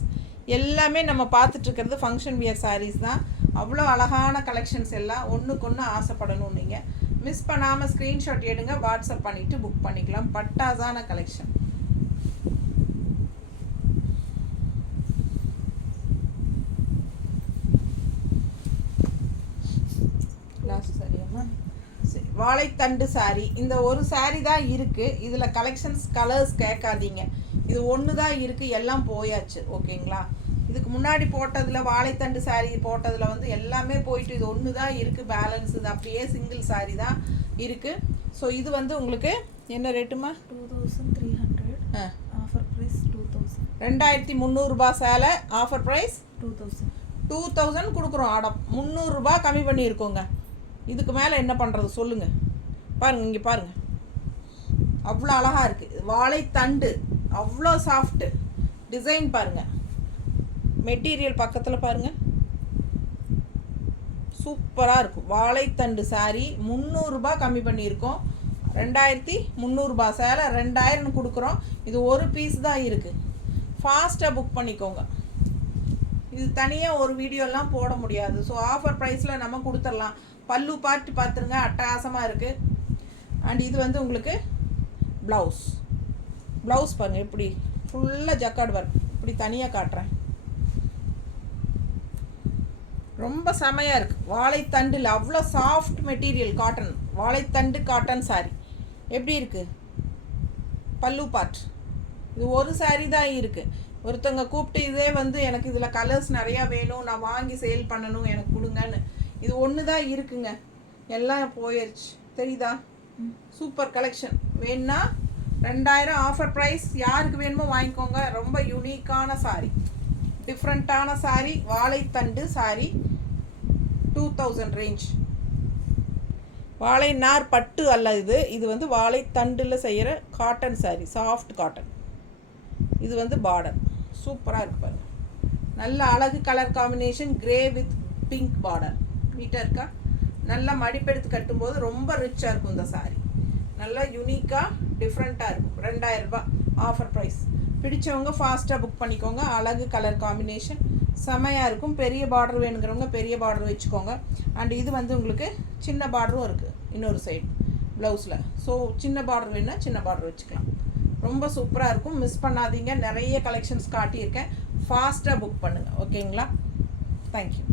எல்லாமே நம்ம பார்த்துட்ருக்கிறது ஃபங்க்ஷன் வியர் சாரீஸ் தான். அவ்வளோ அழகான கலெக்ஷன்ஸ் எல்லாம். ஒன்றுக்கு ஒன்று ஆசைப்படணும். நீங்கள் மிஸ் பண்ணாமல் ஸ்க்ரீன்ஷாட் எடுங்க, வாட்ஸ்அப் பண்ணிவிட்டு புக் பண்ணிக்கலாம். பட்டாசான கலெக்ஷன். சரி, வாழைத்தண்டு சாரி. இந்த ஒரு சாரி தான் இருக்குது. இதில் கலெக்ஷன்ஸ் கலர்ஸ் கேட்காதீங்க. இது ஒன்று தான் இருக்குது, எல்லாம் போயாச்சு. ஓகேங்களா? இதுக்கு முன்னாடி போட்டதில் வாழைத்தண்டு சாரி போட்டதில் வந்து எல்லாமே போயிட்டு இது ஒன்று தான் இருக்குது பேலன்ஸ். இது அப்படியே சிங்கிள் சாரி தான் இருக்குது. ஸோ இது வந்து உங்களுக்கு என்ன ரேட்டுமா? 2300. Offer price 2000. 2300 ரூபாய் சேலை. ஆஃபர் ப்ரைஸ் 2000 கொடுக்குறோம். ஆட 300 ரூபாய் கம்மி பண்ணியிருக்கோங்க. இதுக்கு மேலே என்ன பண்ணுறது சொல்லுங்கள். பாருங்கள், இங்கே பாருங்கள், அவ்வளோ அழகாக இருக்குது. வாழைத்தண்டு அவ்வளோ சாஃப்ட்டு. டிசைன் பாருங்கள், மெட்டீரியல் பக்கத்தில் பாருங்கள், சூப்பராக இருக்கும். வாழைத்தண்டு சாரி 300 ரூபாய் கம்மி பண்ணியிருக்கோம். 2300 ரூபாய் சேலை 2000 கொடுக்குறோம். இது ஒரு பீஸ் தான் இருக்குது. ஃபாஸ்ட்டாக புக் பண்ணிக்கோங்க. இது தனியாக ஒரு வீடியோலாம் போட முடியாது. ஸோ ஆஃபர் ப்ரைஸில் நம்ம கொடுத்துடலாம். பல்லு பார்த்துருங்க, அட்டகாசமாக இருக்குது. அண்ட் இது வந்து உங்களுக்கு ப்ளவுஸ் பாருங்கள், எப்படி ஃபுல்லாக ஜக்கார்டு ஒர்க். இப்படி தனியாக காட்டுறேன், ரொம்ப செமையாக இருக்குது. வாழைத்தண்டில் அவ்வளோ சாஃப்ட் மெட்டீரியல், காட்டன், வாழைத்தண்டு காட்டன் சாரி. எப்படி இருக்குது? பல்லு பார்ட். இது ஒரு சாரி தான் இருக்குது. ஒருத்தவங்க கூப்பிட்டு இதே வந்து எனக்கு இதில் கலர்ஸ் நிறையா வேணும், நான் வாங்கி சேல் பண்ணணும், எனக்கு கொடுங்கன்னு. இது ஒன்று தான் இருக்குங்க, எல்லாம் போயிடுச்சு. தெரியுதா? Super collection. வேணுன்னா 2000 ஆஃபர் ப்ரைஸ். யாருக்கு வேணுமோ வாங்கிக்கோங்க. ரொம்ப யூனிக்கான சாரி, டிஃப்ரெண்ட்டான சாரி. வாழைத்தண்டு சாரி 2000 ரேஞ்ச். வாழை நார் பட்டு அல்ல இது. இது வந்து வாழைத்தண்டில் செய்கிற காட்டன் சாரி, சாஃப்ட் காட்டன். இது வந்து பார்டர் சூப்பராக இருக்கு பாருங்கள். நல்ல அழகு colour combination, grey with pink border. நீட்டாக இருக்கா? நல்லா மடிப்பெடுத்து கட்டும்போது ரொம்ப ரிச்சாக இருக்கும் இந்த சாரி. நல்லா யூனிக்காக டிஃப்ரெண்ட்டாக இருக்கும். 2000 ரூபாய் ஆஃபர் ப்ரைஸ். பிடிச்சவங்க ஃபாஸ்ட்டாக புக் பண்ணிக்கோங்க. அழகு கலர் காம்பினேஷன் செமையாக இருக்கும். பெரிய பார்டர் வேணுங்கிறவங்க பெரிய பார்டர் வச்சுக்கோங்க. அண்ட் இது வந்து உங்களுக்கு சின்ன பார்டரும் இருக்குது இன்னொரு சைடு ப்ளவுஸில். ஸோ சின்ன பார்டர் வேணுன்னா சின்ன பார்டர் வச்சுக்கலாம். ரொம்ப சூப்பராக இருக்கும். மிஸ் பண்ணாதீங்க. நிறைய கலெக்ஷன்ஸ் காட்டியிருக்கேன். ஃபாஸ்ட்டாக புக் பண்ணுங்கள். ஓகேங்களா? தேங்க்யூ.